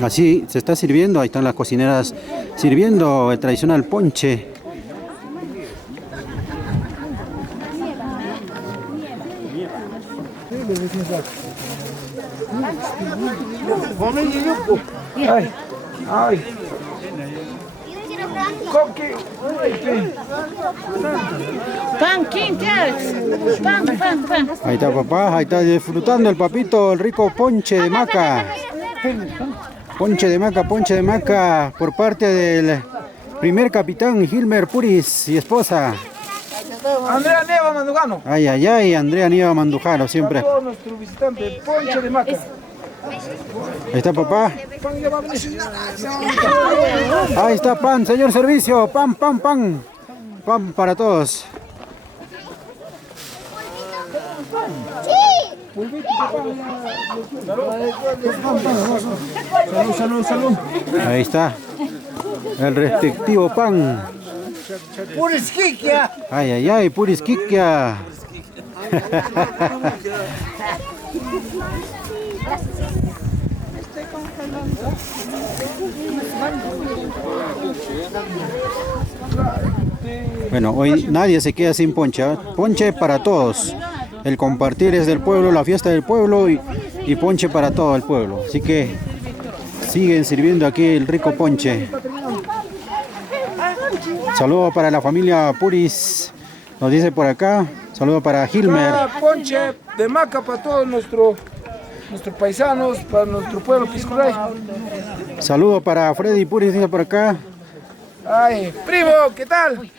Así se está sirviendo, ahí están las cocineras sirviendo el tradicional ponche. Ay. Pan, ¿quién quieres? Pan. Ahí está papá, ahí está disfrutando el papito, el rico ponche de maca. Ponche de maca por parte del primer capitán Hilmer Puris y esposa. Andrea Nieva Mandujano. Ay, Andrea Nieva Mandujano, siempre. Todo nuestro visitante, ponche de maca. Ahí está papá. Ahí está pan, señor servicio. Pan. Pan para todos. Salud. Ahí está el respectivo pan. Purisquiquia. Ay, purisquiquia. Bueno, hoy nadie se queda sin ponche, ¿eh? Ponche para todos. El compartir es del pueblo, la fiesta del pueblo y ponche para todo el pueblo. Así que siguen sirviendo aquí el rico ponche. Saludo para la familia Puris, nos dice por acá. Saludo para Hilmer. Ponche de maca para todos nuestros paisanos, para nuestro pueblo Piscurray. Saludo para Freddy Puris, dice por acá. Ay, primo, ¿qué tal?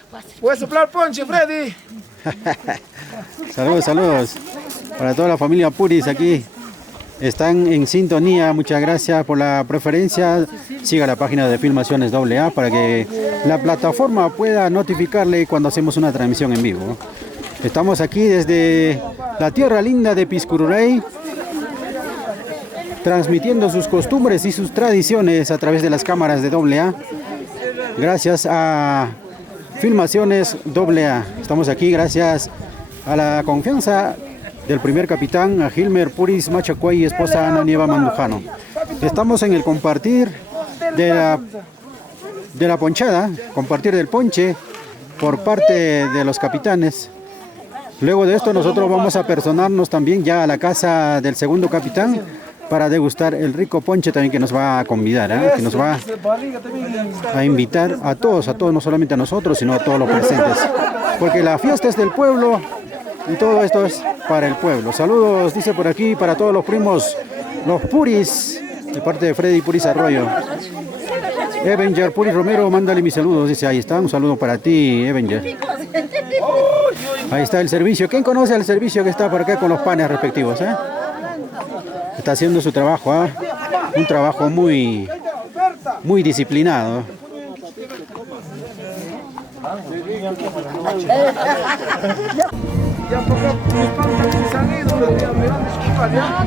¿Puedes soplar ponche, Freddy? Saludos para toda la familia Puris aquí. Están en sintonía, muchas gracias por la preferencia. Siga la página de Filmaciones AA para que la plataforma pueda notificarle cuando hacemos una transmisión en vivo. Estamos aquí desde la tierra linda de Piscurray, transmitiendo sus costumbres y sus tradiciones a través de las cámaras de AA. Gracias a Filmaciones AA. Estamos aquí gracias a la confianza del primer capitán, a Hilmer Puris Machacuey y esposa Ana Nieva Mandujano. Estamos en el compartir de la ponchada, compartir del ponche por parte de los capitanes. Luego de esto nosotros vamos a personarnos también ya a la casa del segundo capitán para degustar el rico ponche también que nos va a convidar, que nos va a invitar a todos, no solamente a nosotros, sino a todos los presentes. Porque la fiesta es del pueblo y todo esto es para el pueblo. Saludos, dice por aquí, para todos los primos, los Puris, de parte de Freddy Puris Arroyo. Evenger Puris Romero, mándale mis saludos, dice, ahí está, un saludo para ti, Evenger. Ahí está el servicio. ¿Quién conoce al servicio que está por acá con los panes respectivos? Está haciendo su trabajo, un trabajo muy disciplinado. Ya porque mis padres se han ido, ya me van a disculpar, ¿ya?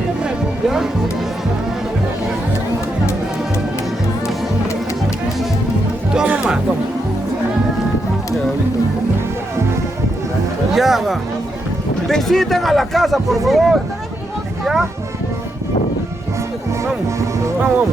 Toma, mamá, toma. Ya va. Visiten a la casa, por favor. ¿Ya? Vamos.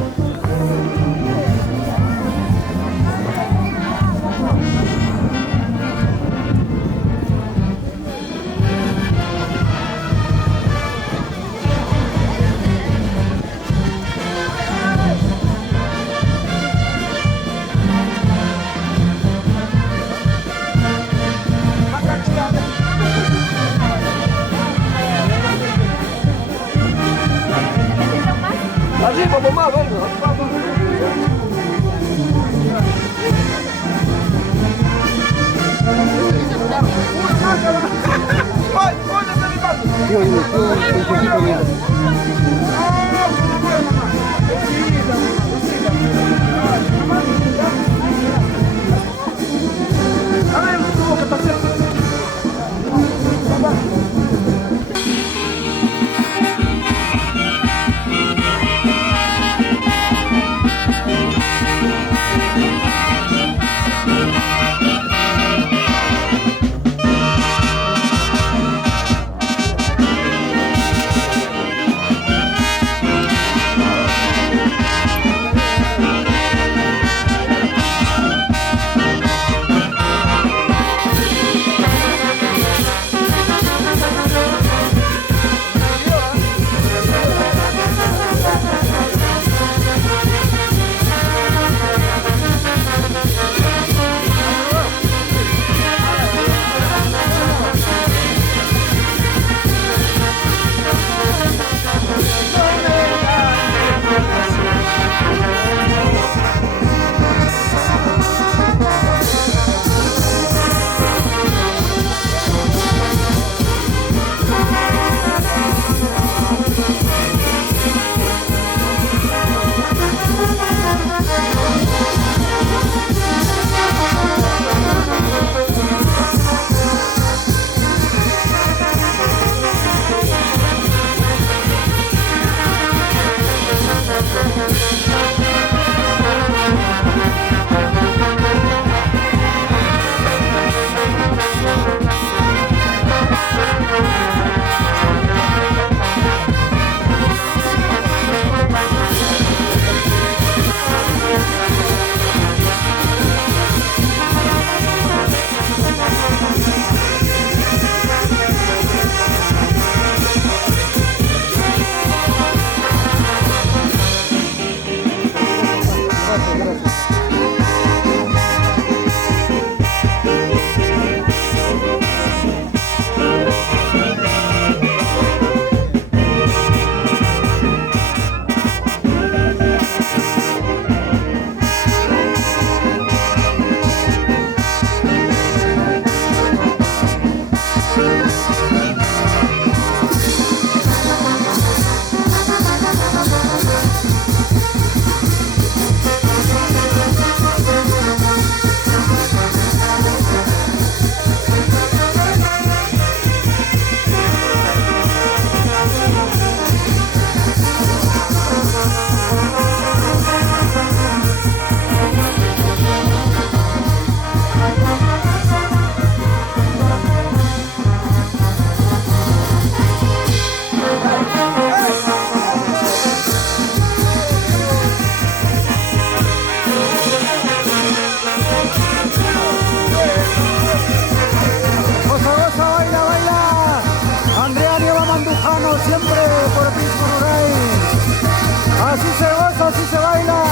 así se baila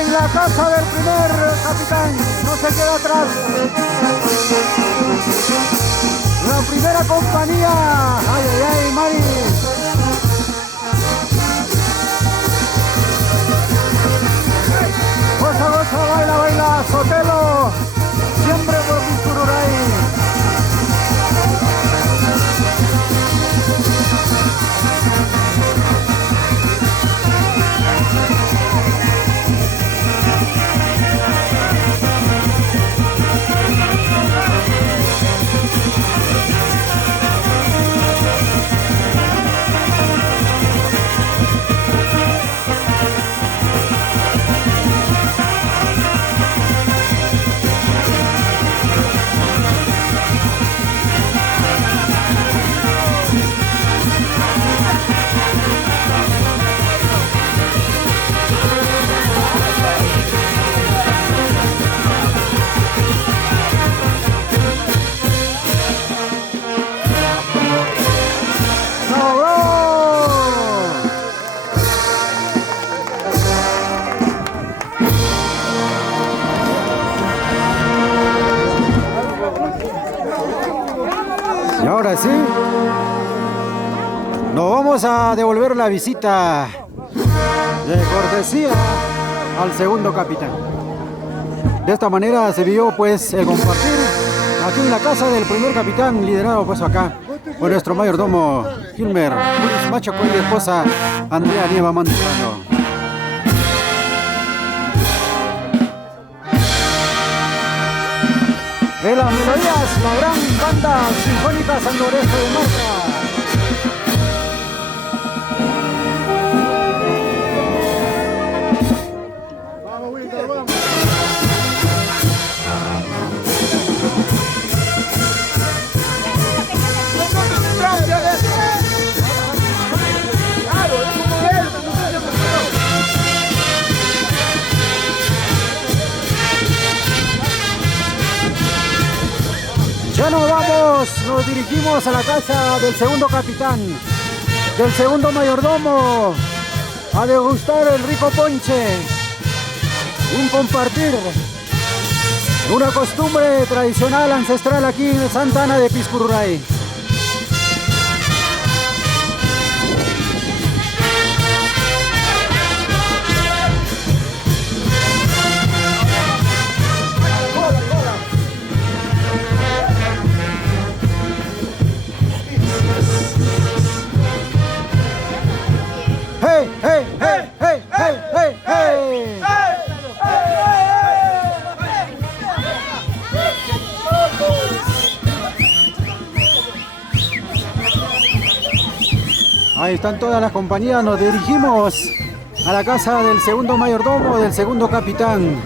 en la casa del primer capitán, no se queda atrás. La primera compañía, ay, ay, ay, Mari. Goza, goza, baila, baila, Sotelo, siempre por Piscururay. Y ahora sí, nos vamos a devolver la visita de cortesía al segundo capitán. De esta manera se vio pues el compartir aquí en la casa del primer capitán, liderado pues acá por nuestro mayordomo Gilmer Macho con mi esposa Andrea Nieva Manzano. De las melodías, la gran banda sinfónica San Lorenzo de Marca. Ya nos vamos, nos dirigimos a la casa del segundo capitán, del segundo mayordomo, a degustar el rico ponche, un compartir, una costumbre tradicional ancestral aquí en Santa Ana de Piscururray. ¡Hey, hey, hey, hey, hey, hey, hey! Ahí están todas las compañías, nos dirigimos a la casa del segundo mayordomo, del segundo capitán,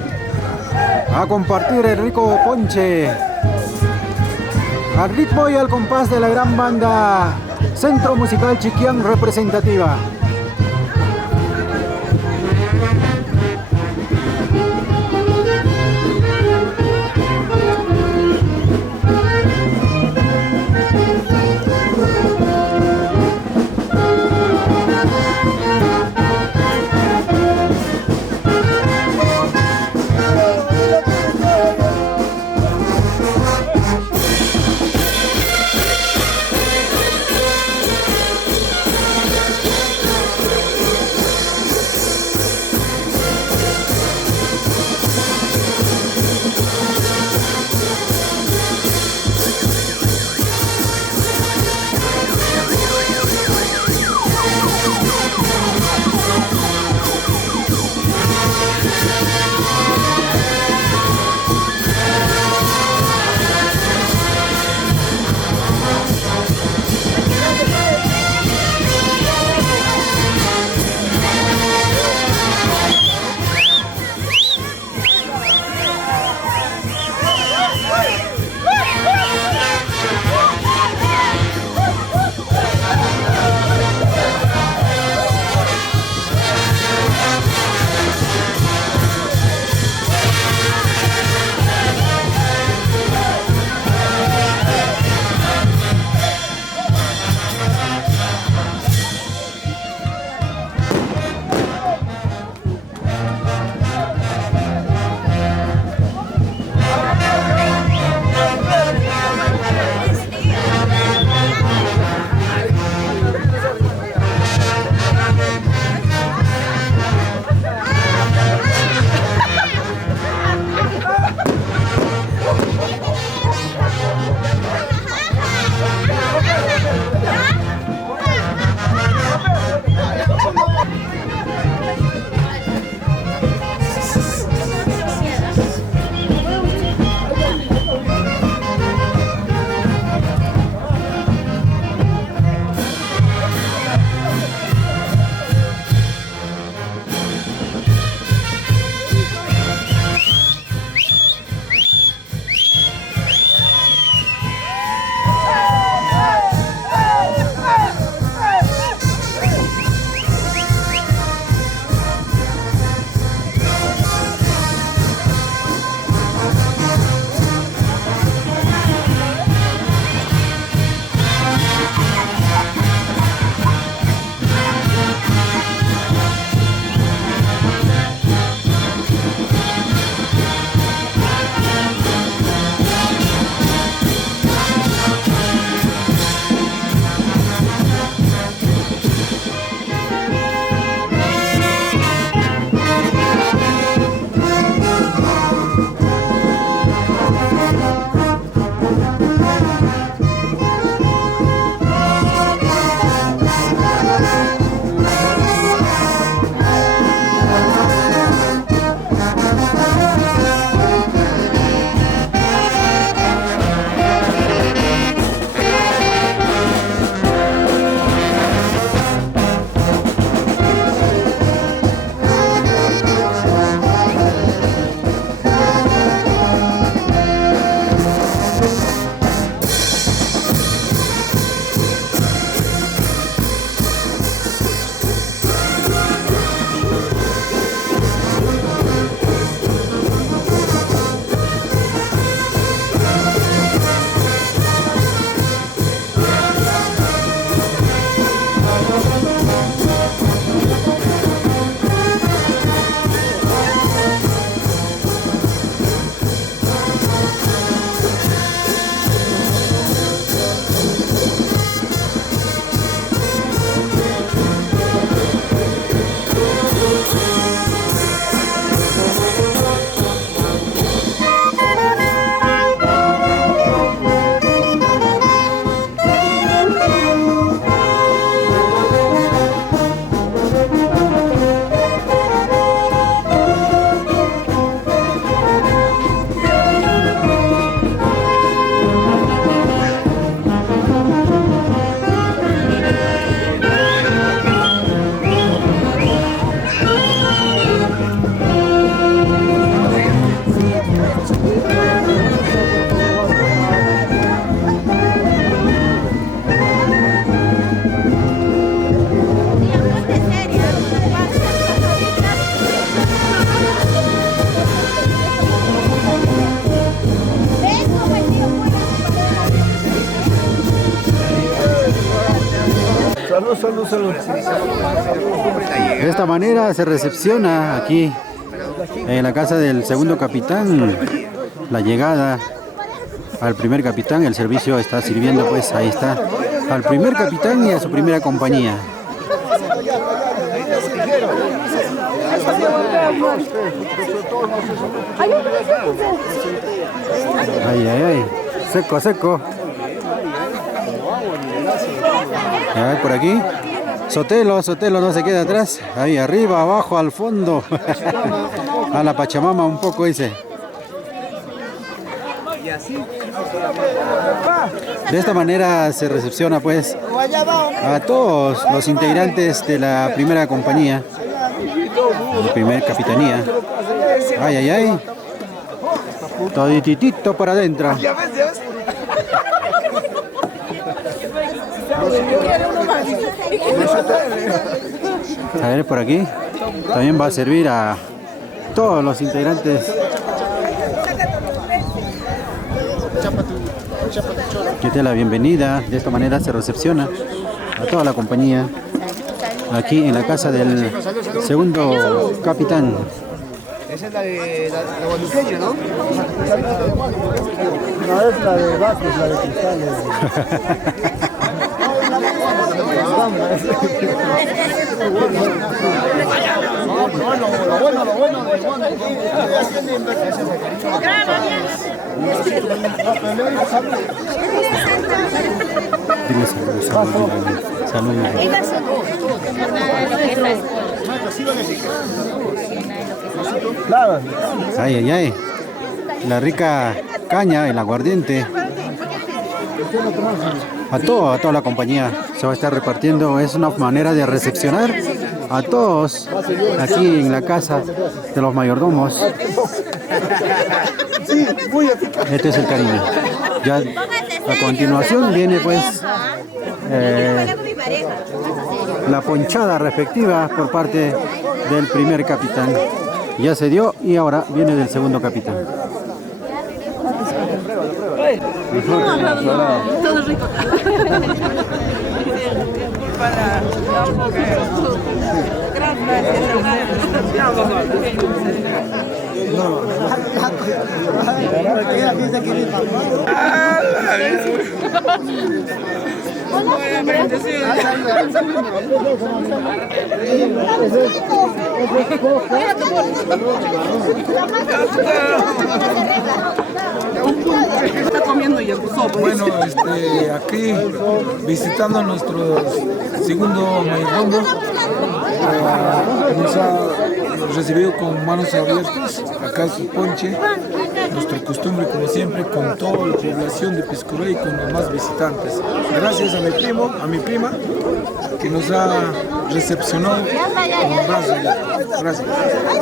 a compartir el rico ponche, al ritmo y al compás de la gran banda Centro Musical Chiquián Representativa. Salud. De esta manera se recepciona aquí en la casa del segundo capitán la llegada al primer capitán. El servicio está sirviendo, pues ahí está, al primer capitán y a su primera compañía. Ay, seco. A ver por aquí. Sotelo no se queda atrás. Ahí arriba, abajo, al fondo. A la Pachamama un poco dice. De esta manera se recepciona pues a todos los integrantes de la primera compañía, la primera capitanía. Ay. Todititito para adentro. A ver por aquí. También va a servir a todos los integrantes. Que te la bienvenida. De esta manera se recepciona a toda la compañía aquí en la casa del segundo capitán. Esa es la de Guadalupeño, ¿no? No es la de Vázquez, la de Cristales. Lo bueno del mundo. Dile salud. Ay. La rica caña, el aguardiente. A toda la compañía se va a estar repartiendo. Es una manera de recepcionar a todos aquí en la casa de los mayordomos. Este es el cariño. Ya a continuación viene pues la ponchada respectiva por parte del primer capitán. Ya se dio y ahora viene del segundo capitán. Todo rico. Está comiendo y Bueno, aquí visitando a nuestro segundo mayordomo, nos ha recibido con manos abiertas. Acá su ponche, nuestra costumbre como siempre, con toda la población de Piscurey y con los más visitantes. Gracias a mi primo, a mi prima, que nos ha recepcionado con brazos abiertos. Gracias.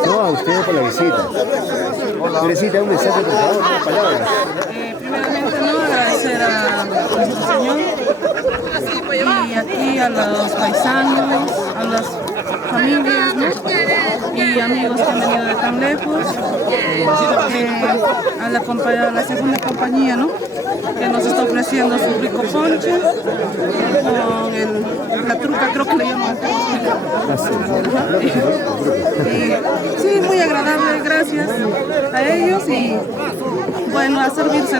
No, a ustedes por la visita. Teresita, un mensaje, por favor, unas palabras. Primeramente, agradecer a nuestro Señor y aquí a los paisanos, a las familias, y amigos que han venido de tan lejos, a la segunda compañía, que nos está ofreciendo su rico ponche con la truca, creo que le llaman. Sí, muy agradable, gracias a ellos y bueno, a servirse,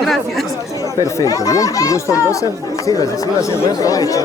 Gracias. Perfecto, bien, un gusto entonces. Sírvase, buen provecho.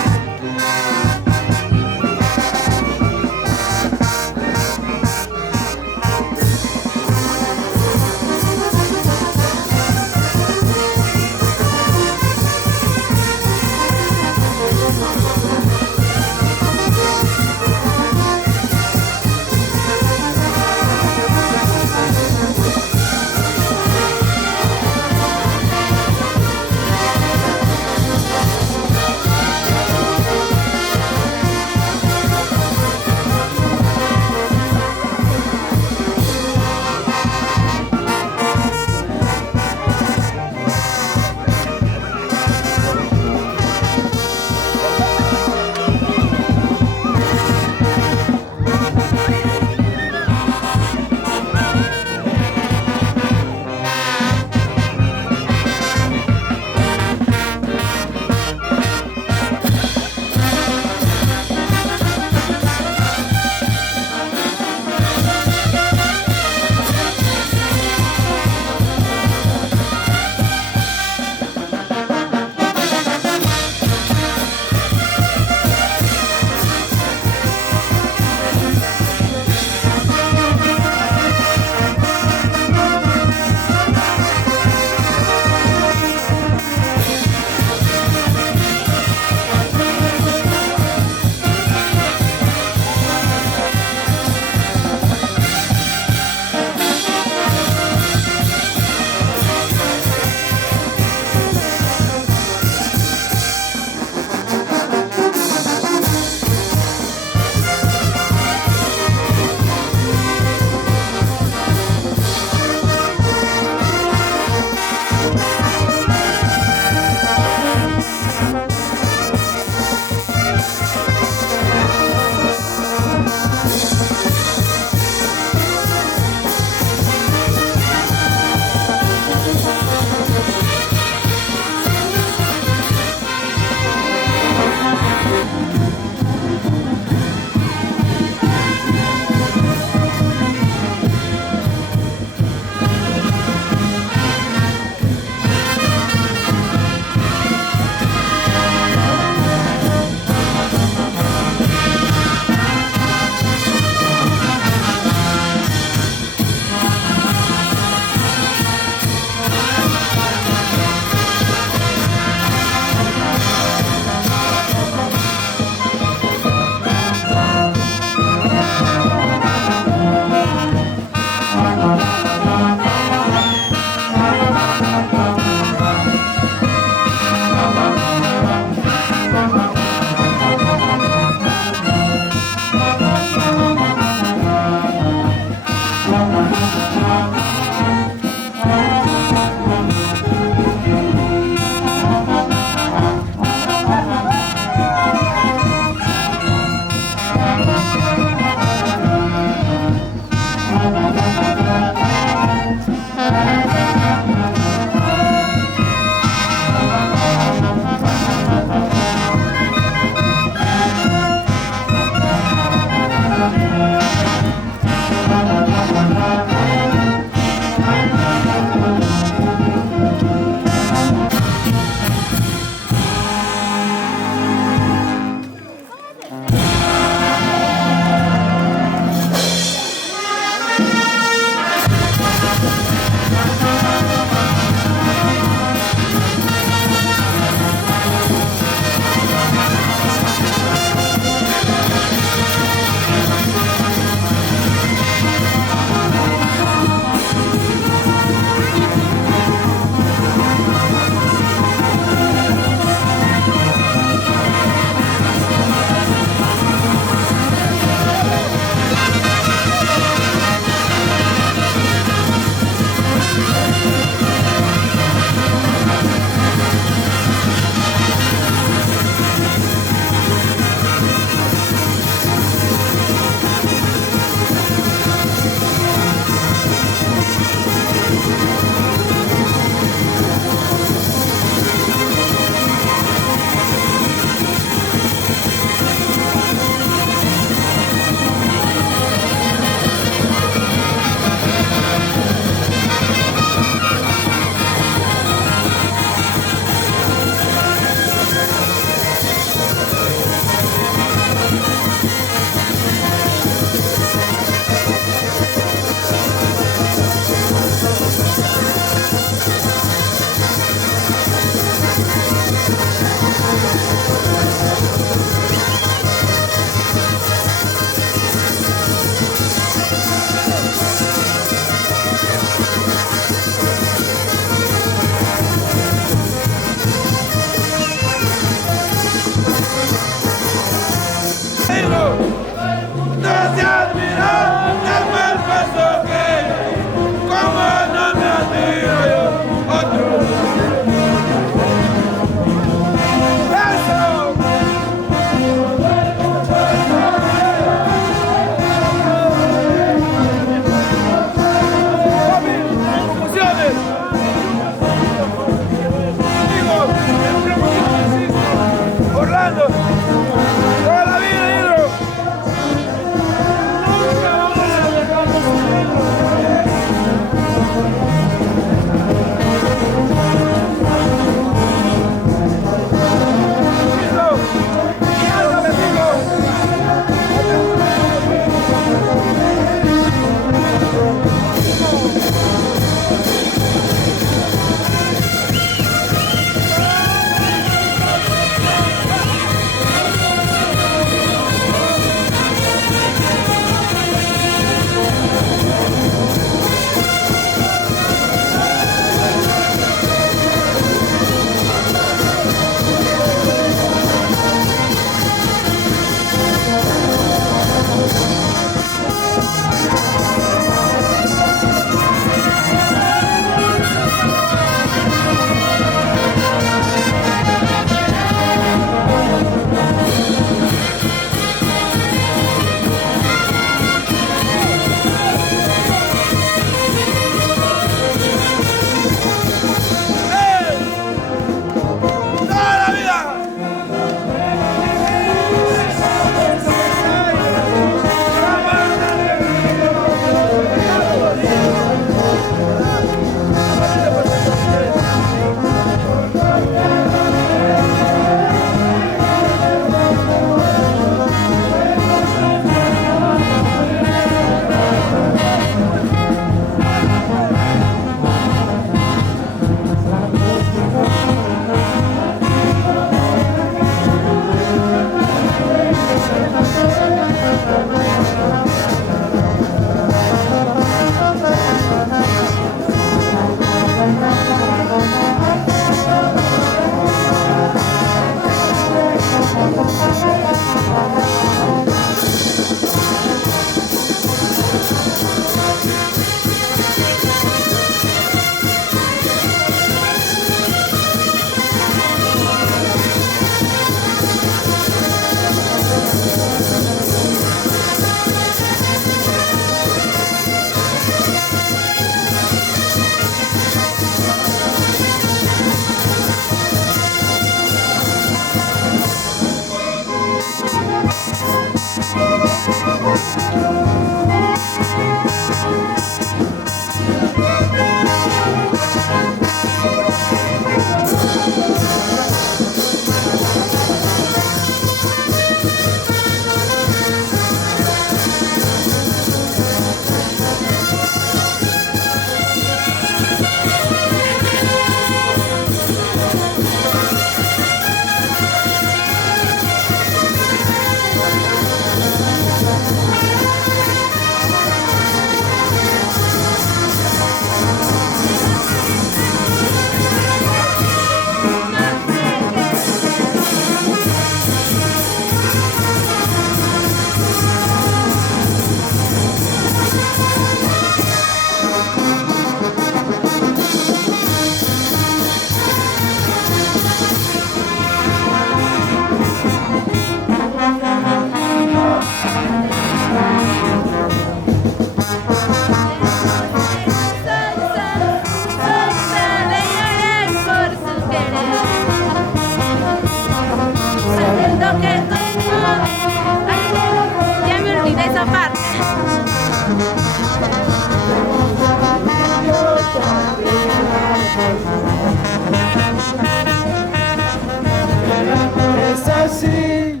Es así.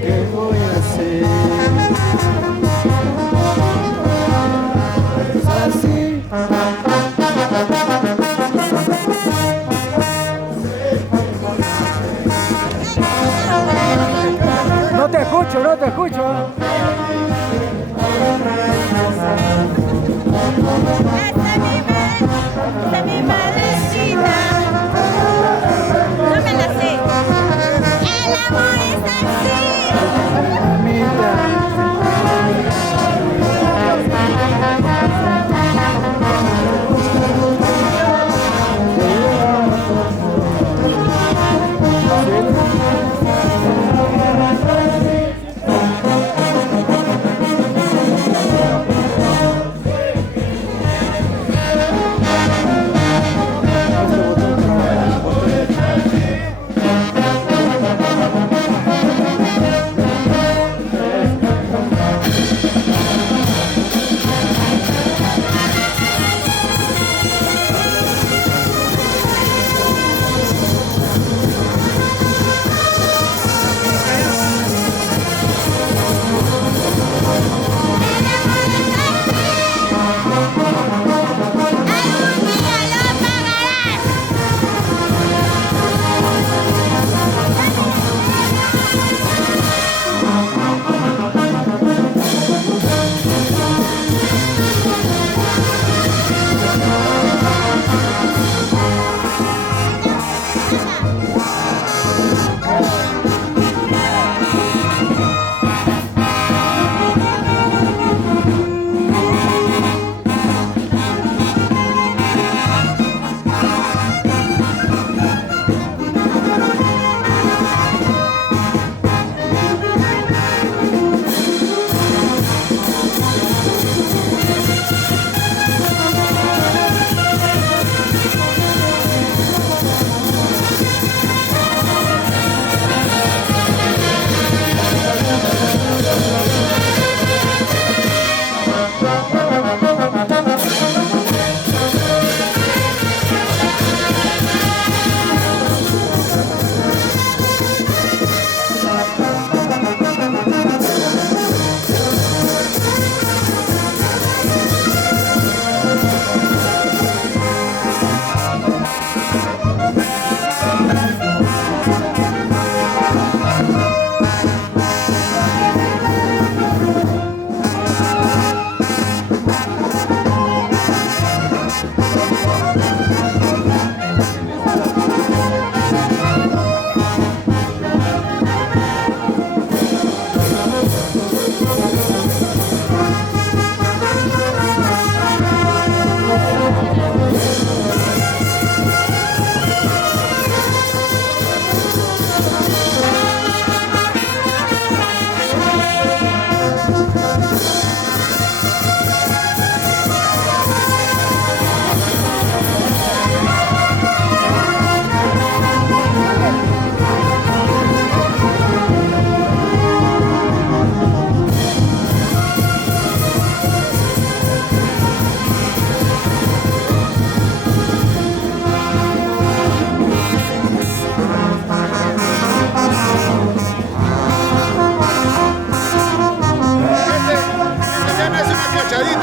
¿Qué voy a hacer? Es así. No te escucho, no te escucho. Esta es mi madrecita. No me la sé. El amor es así.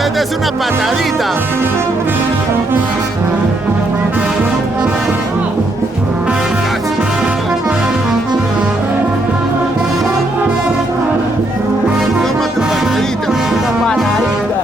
Esta es una patadita. Toma tu patadita. Una patadita.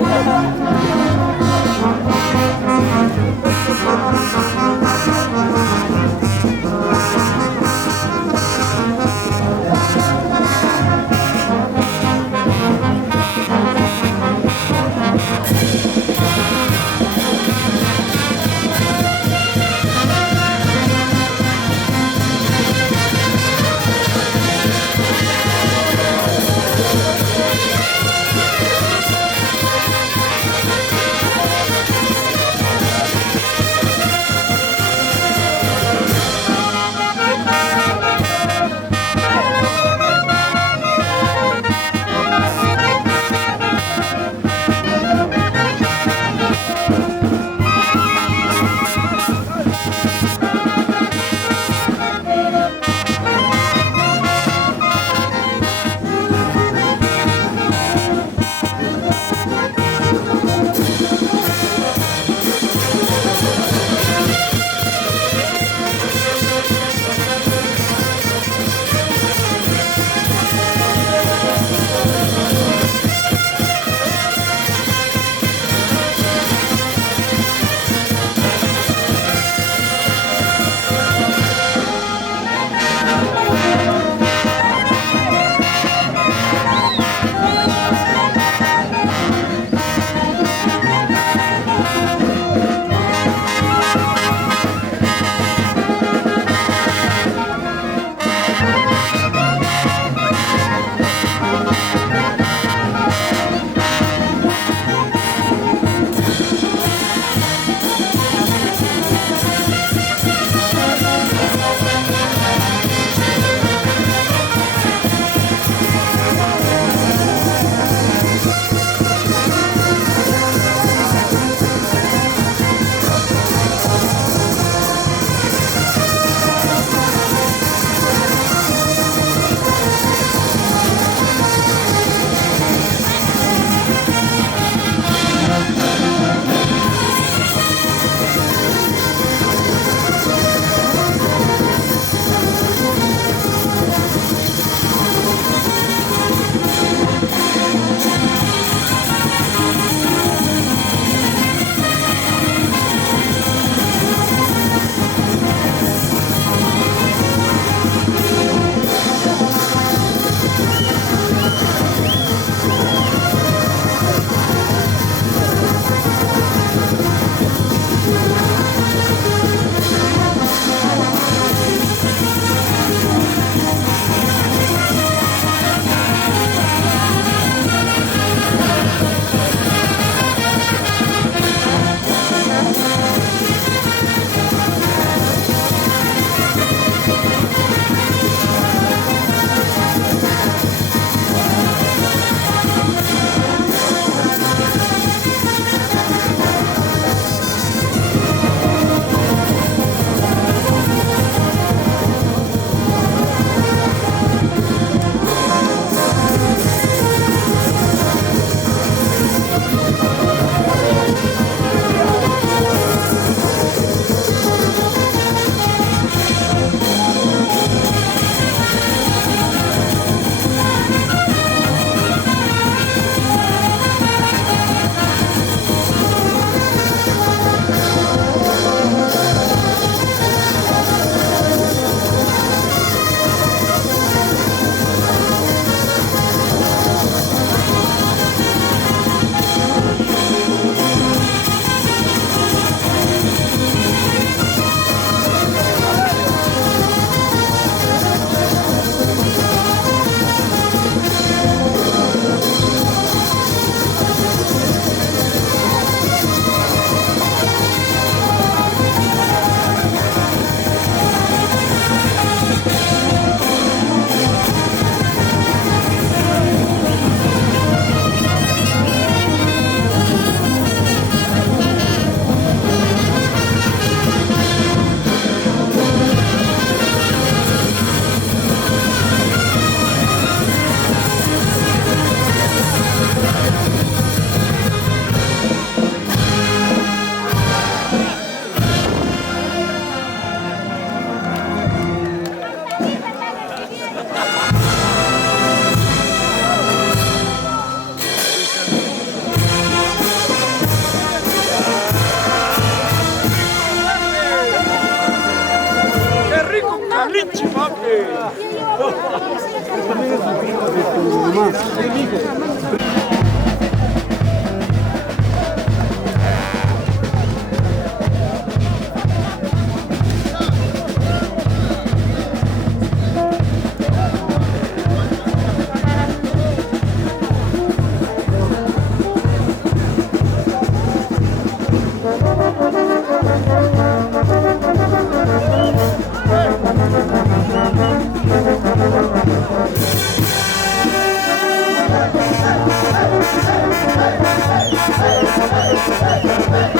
Thank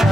you.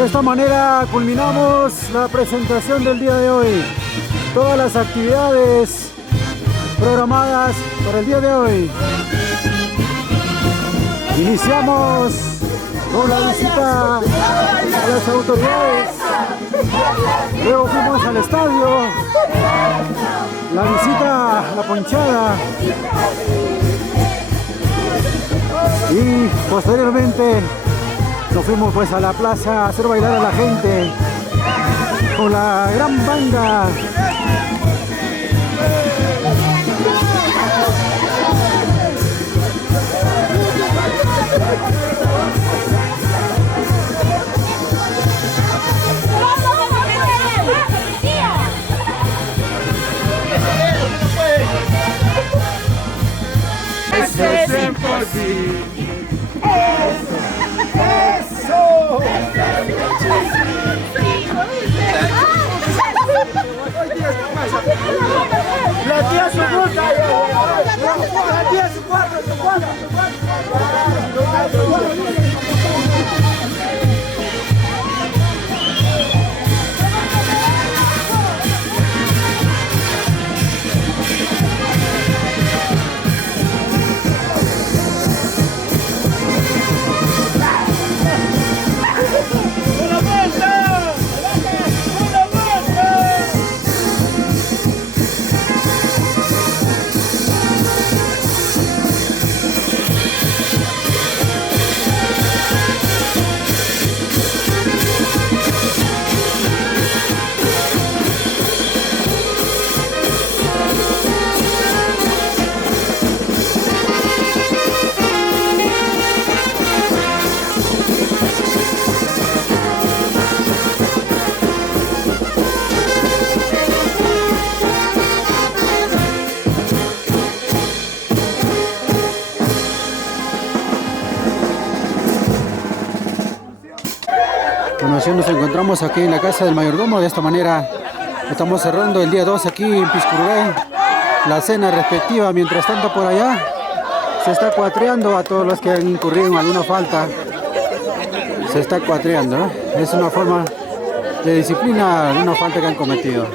De esta manera culminamos la presentación del día de hoy. Todas las actividades programadas para el día de hoy. Iniciamos con la visita a las autoridades. Luego fuimos al estadio. La visita a la ponchada. Y posteriormente nos fuimos pues a la plaza a hacer bailar a la gente con la gran banda. La tía su ruta, la tía su cuarto, su cuarto. Bueno, así nos encontramos aquí en la casa del mayordomo. De esta manera estamos cerrando el día 2 aquí en Piscurubey, la cena respectiva. Mientras tanto, por allá se está cuatreando a todos los que han incurrido en alguna falta. Se está cuatreando, ¿no? Es una forma de disciplina de una falta que han cometido.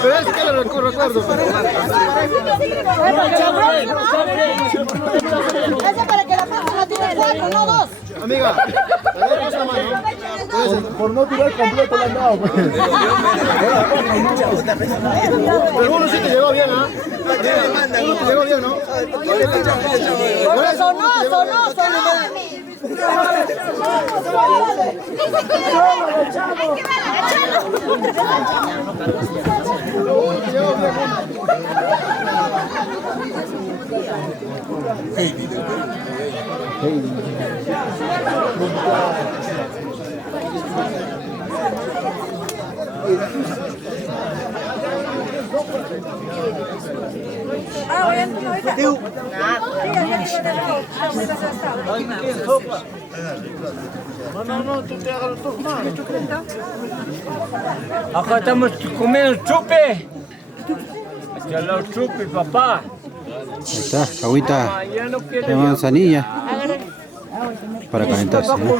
Pero es que lo recuerdo. Eso para que la próxima tire 4, no 2. Amiga, por no tirar completo la han dado. Pero uno sí te llegó bien, ¿ah? Uno te llegó bien, ¿no? Sonó. No, tú te hagas los más. Acá estamos comiendo chupe. Hacia los chupe, papá. Ahí está, agüita de manzanilla para calentarse, ¿no?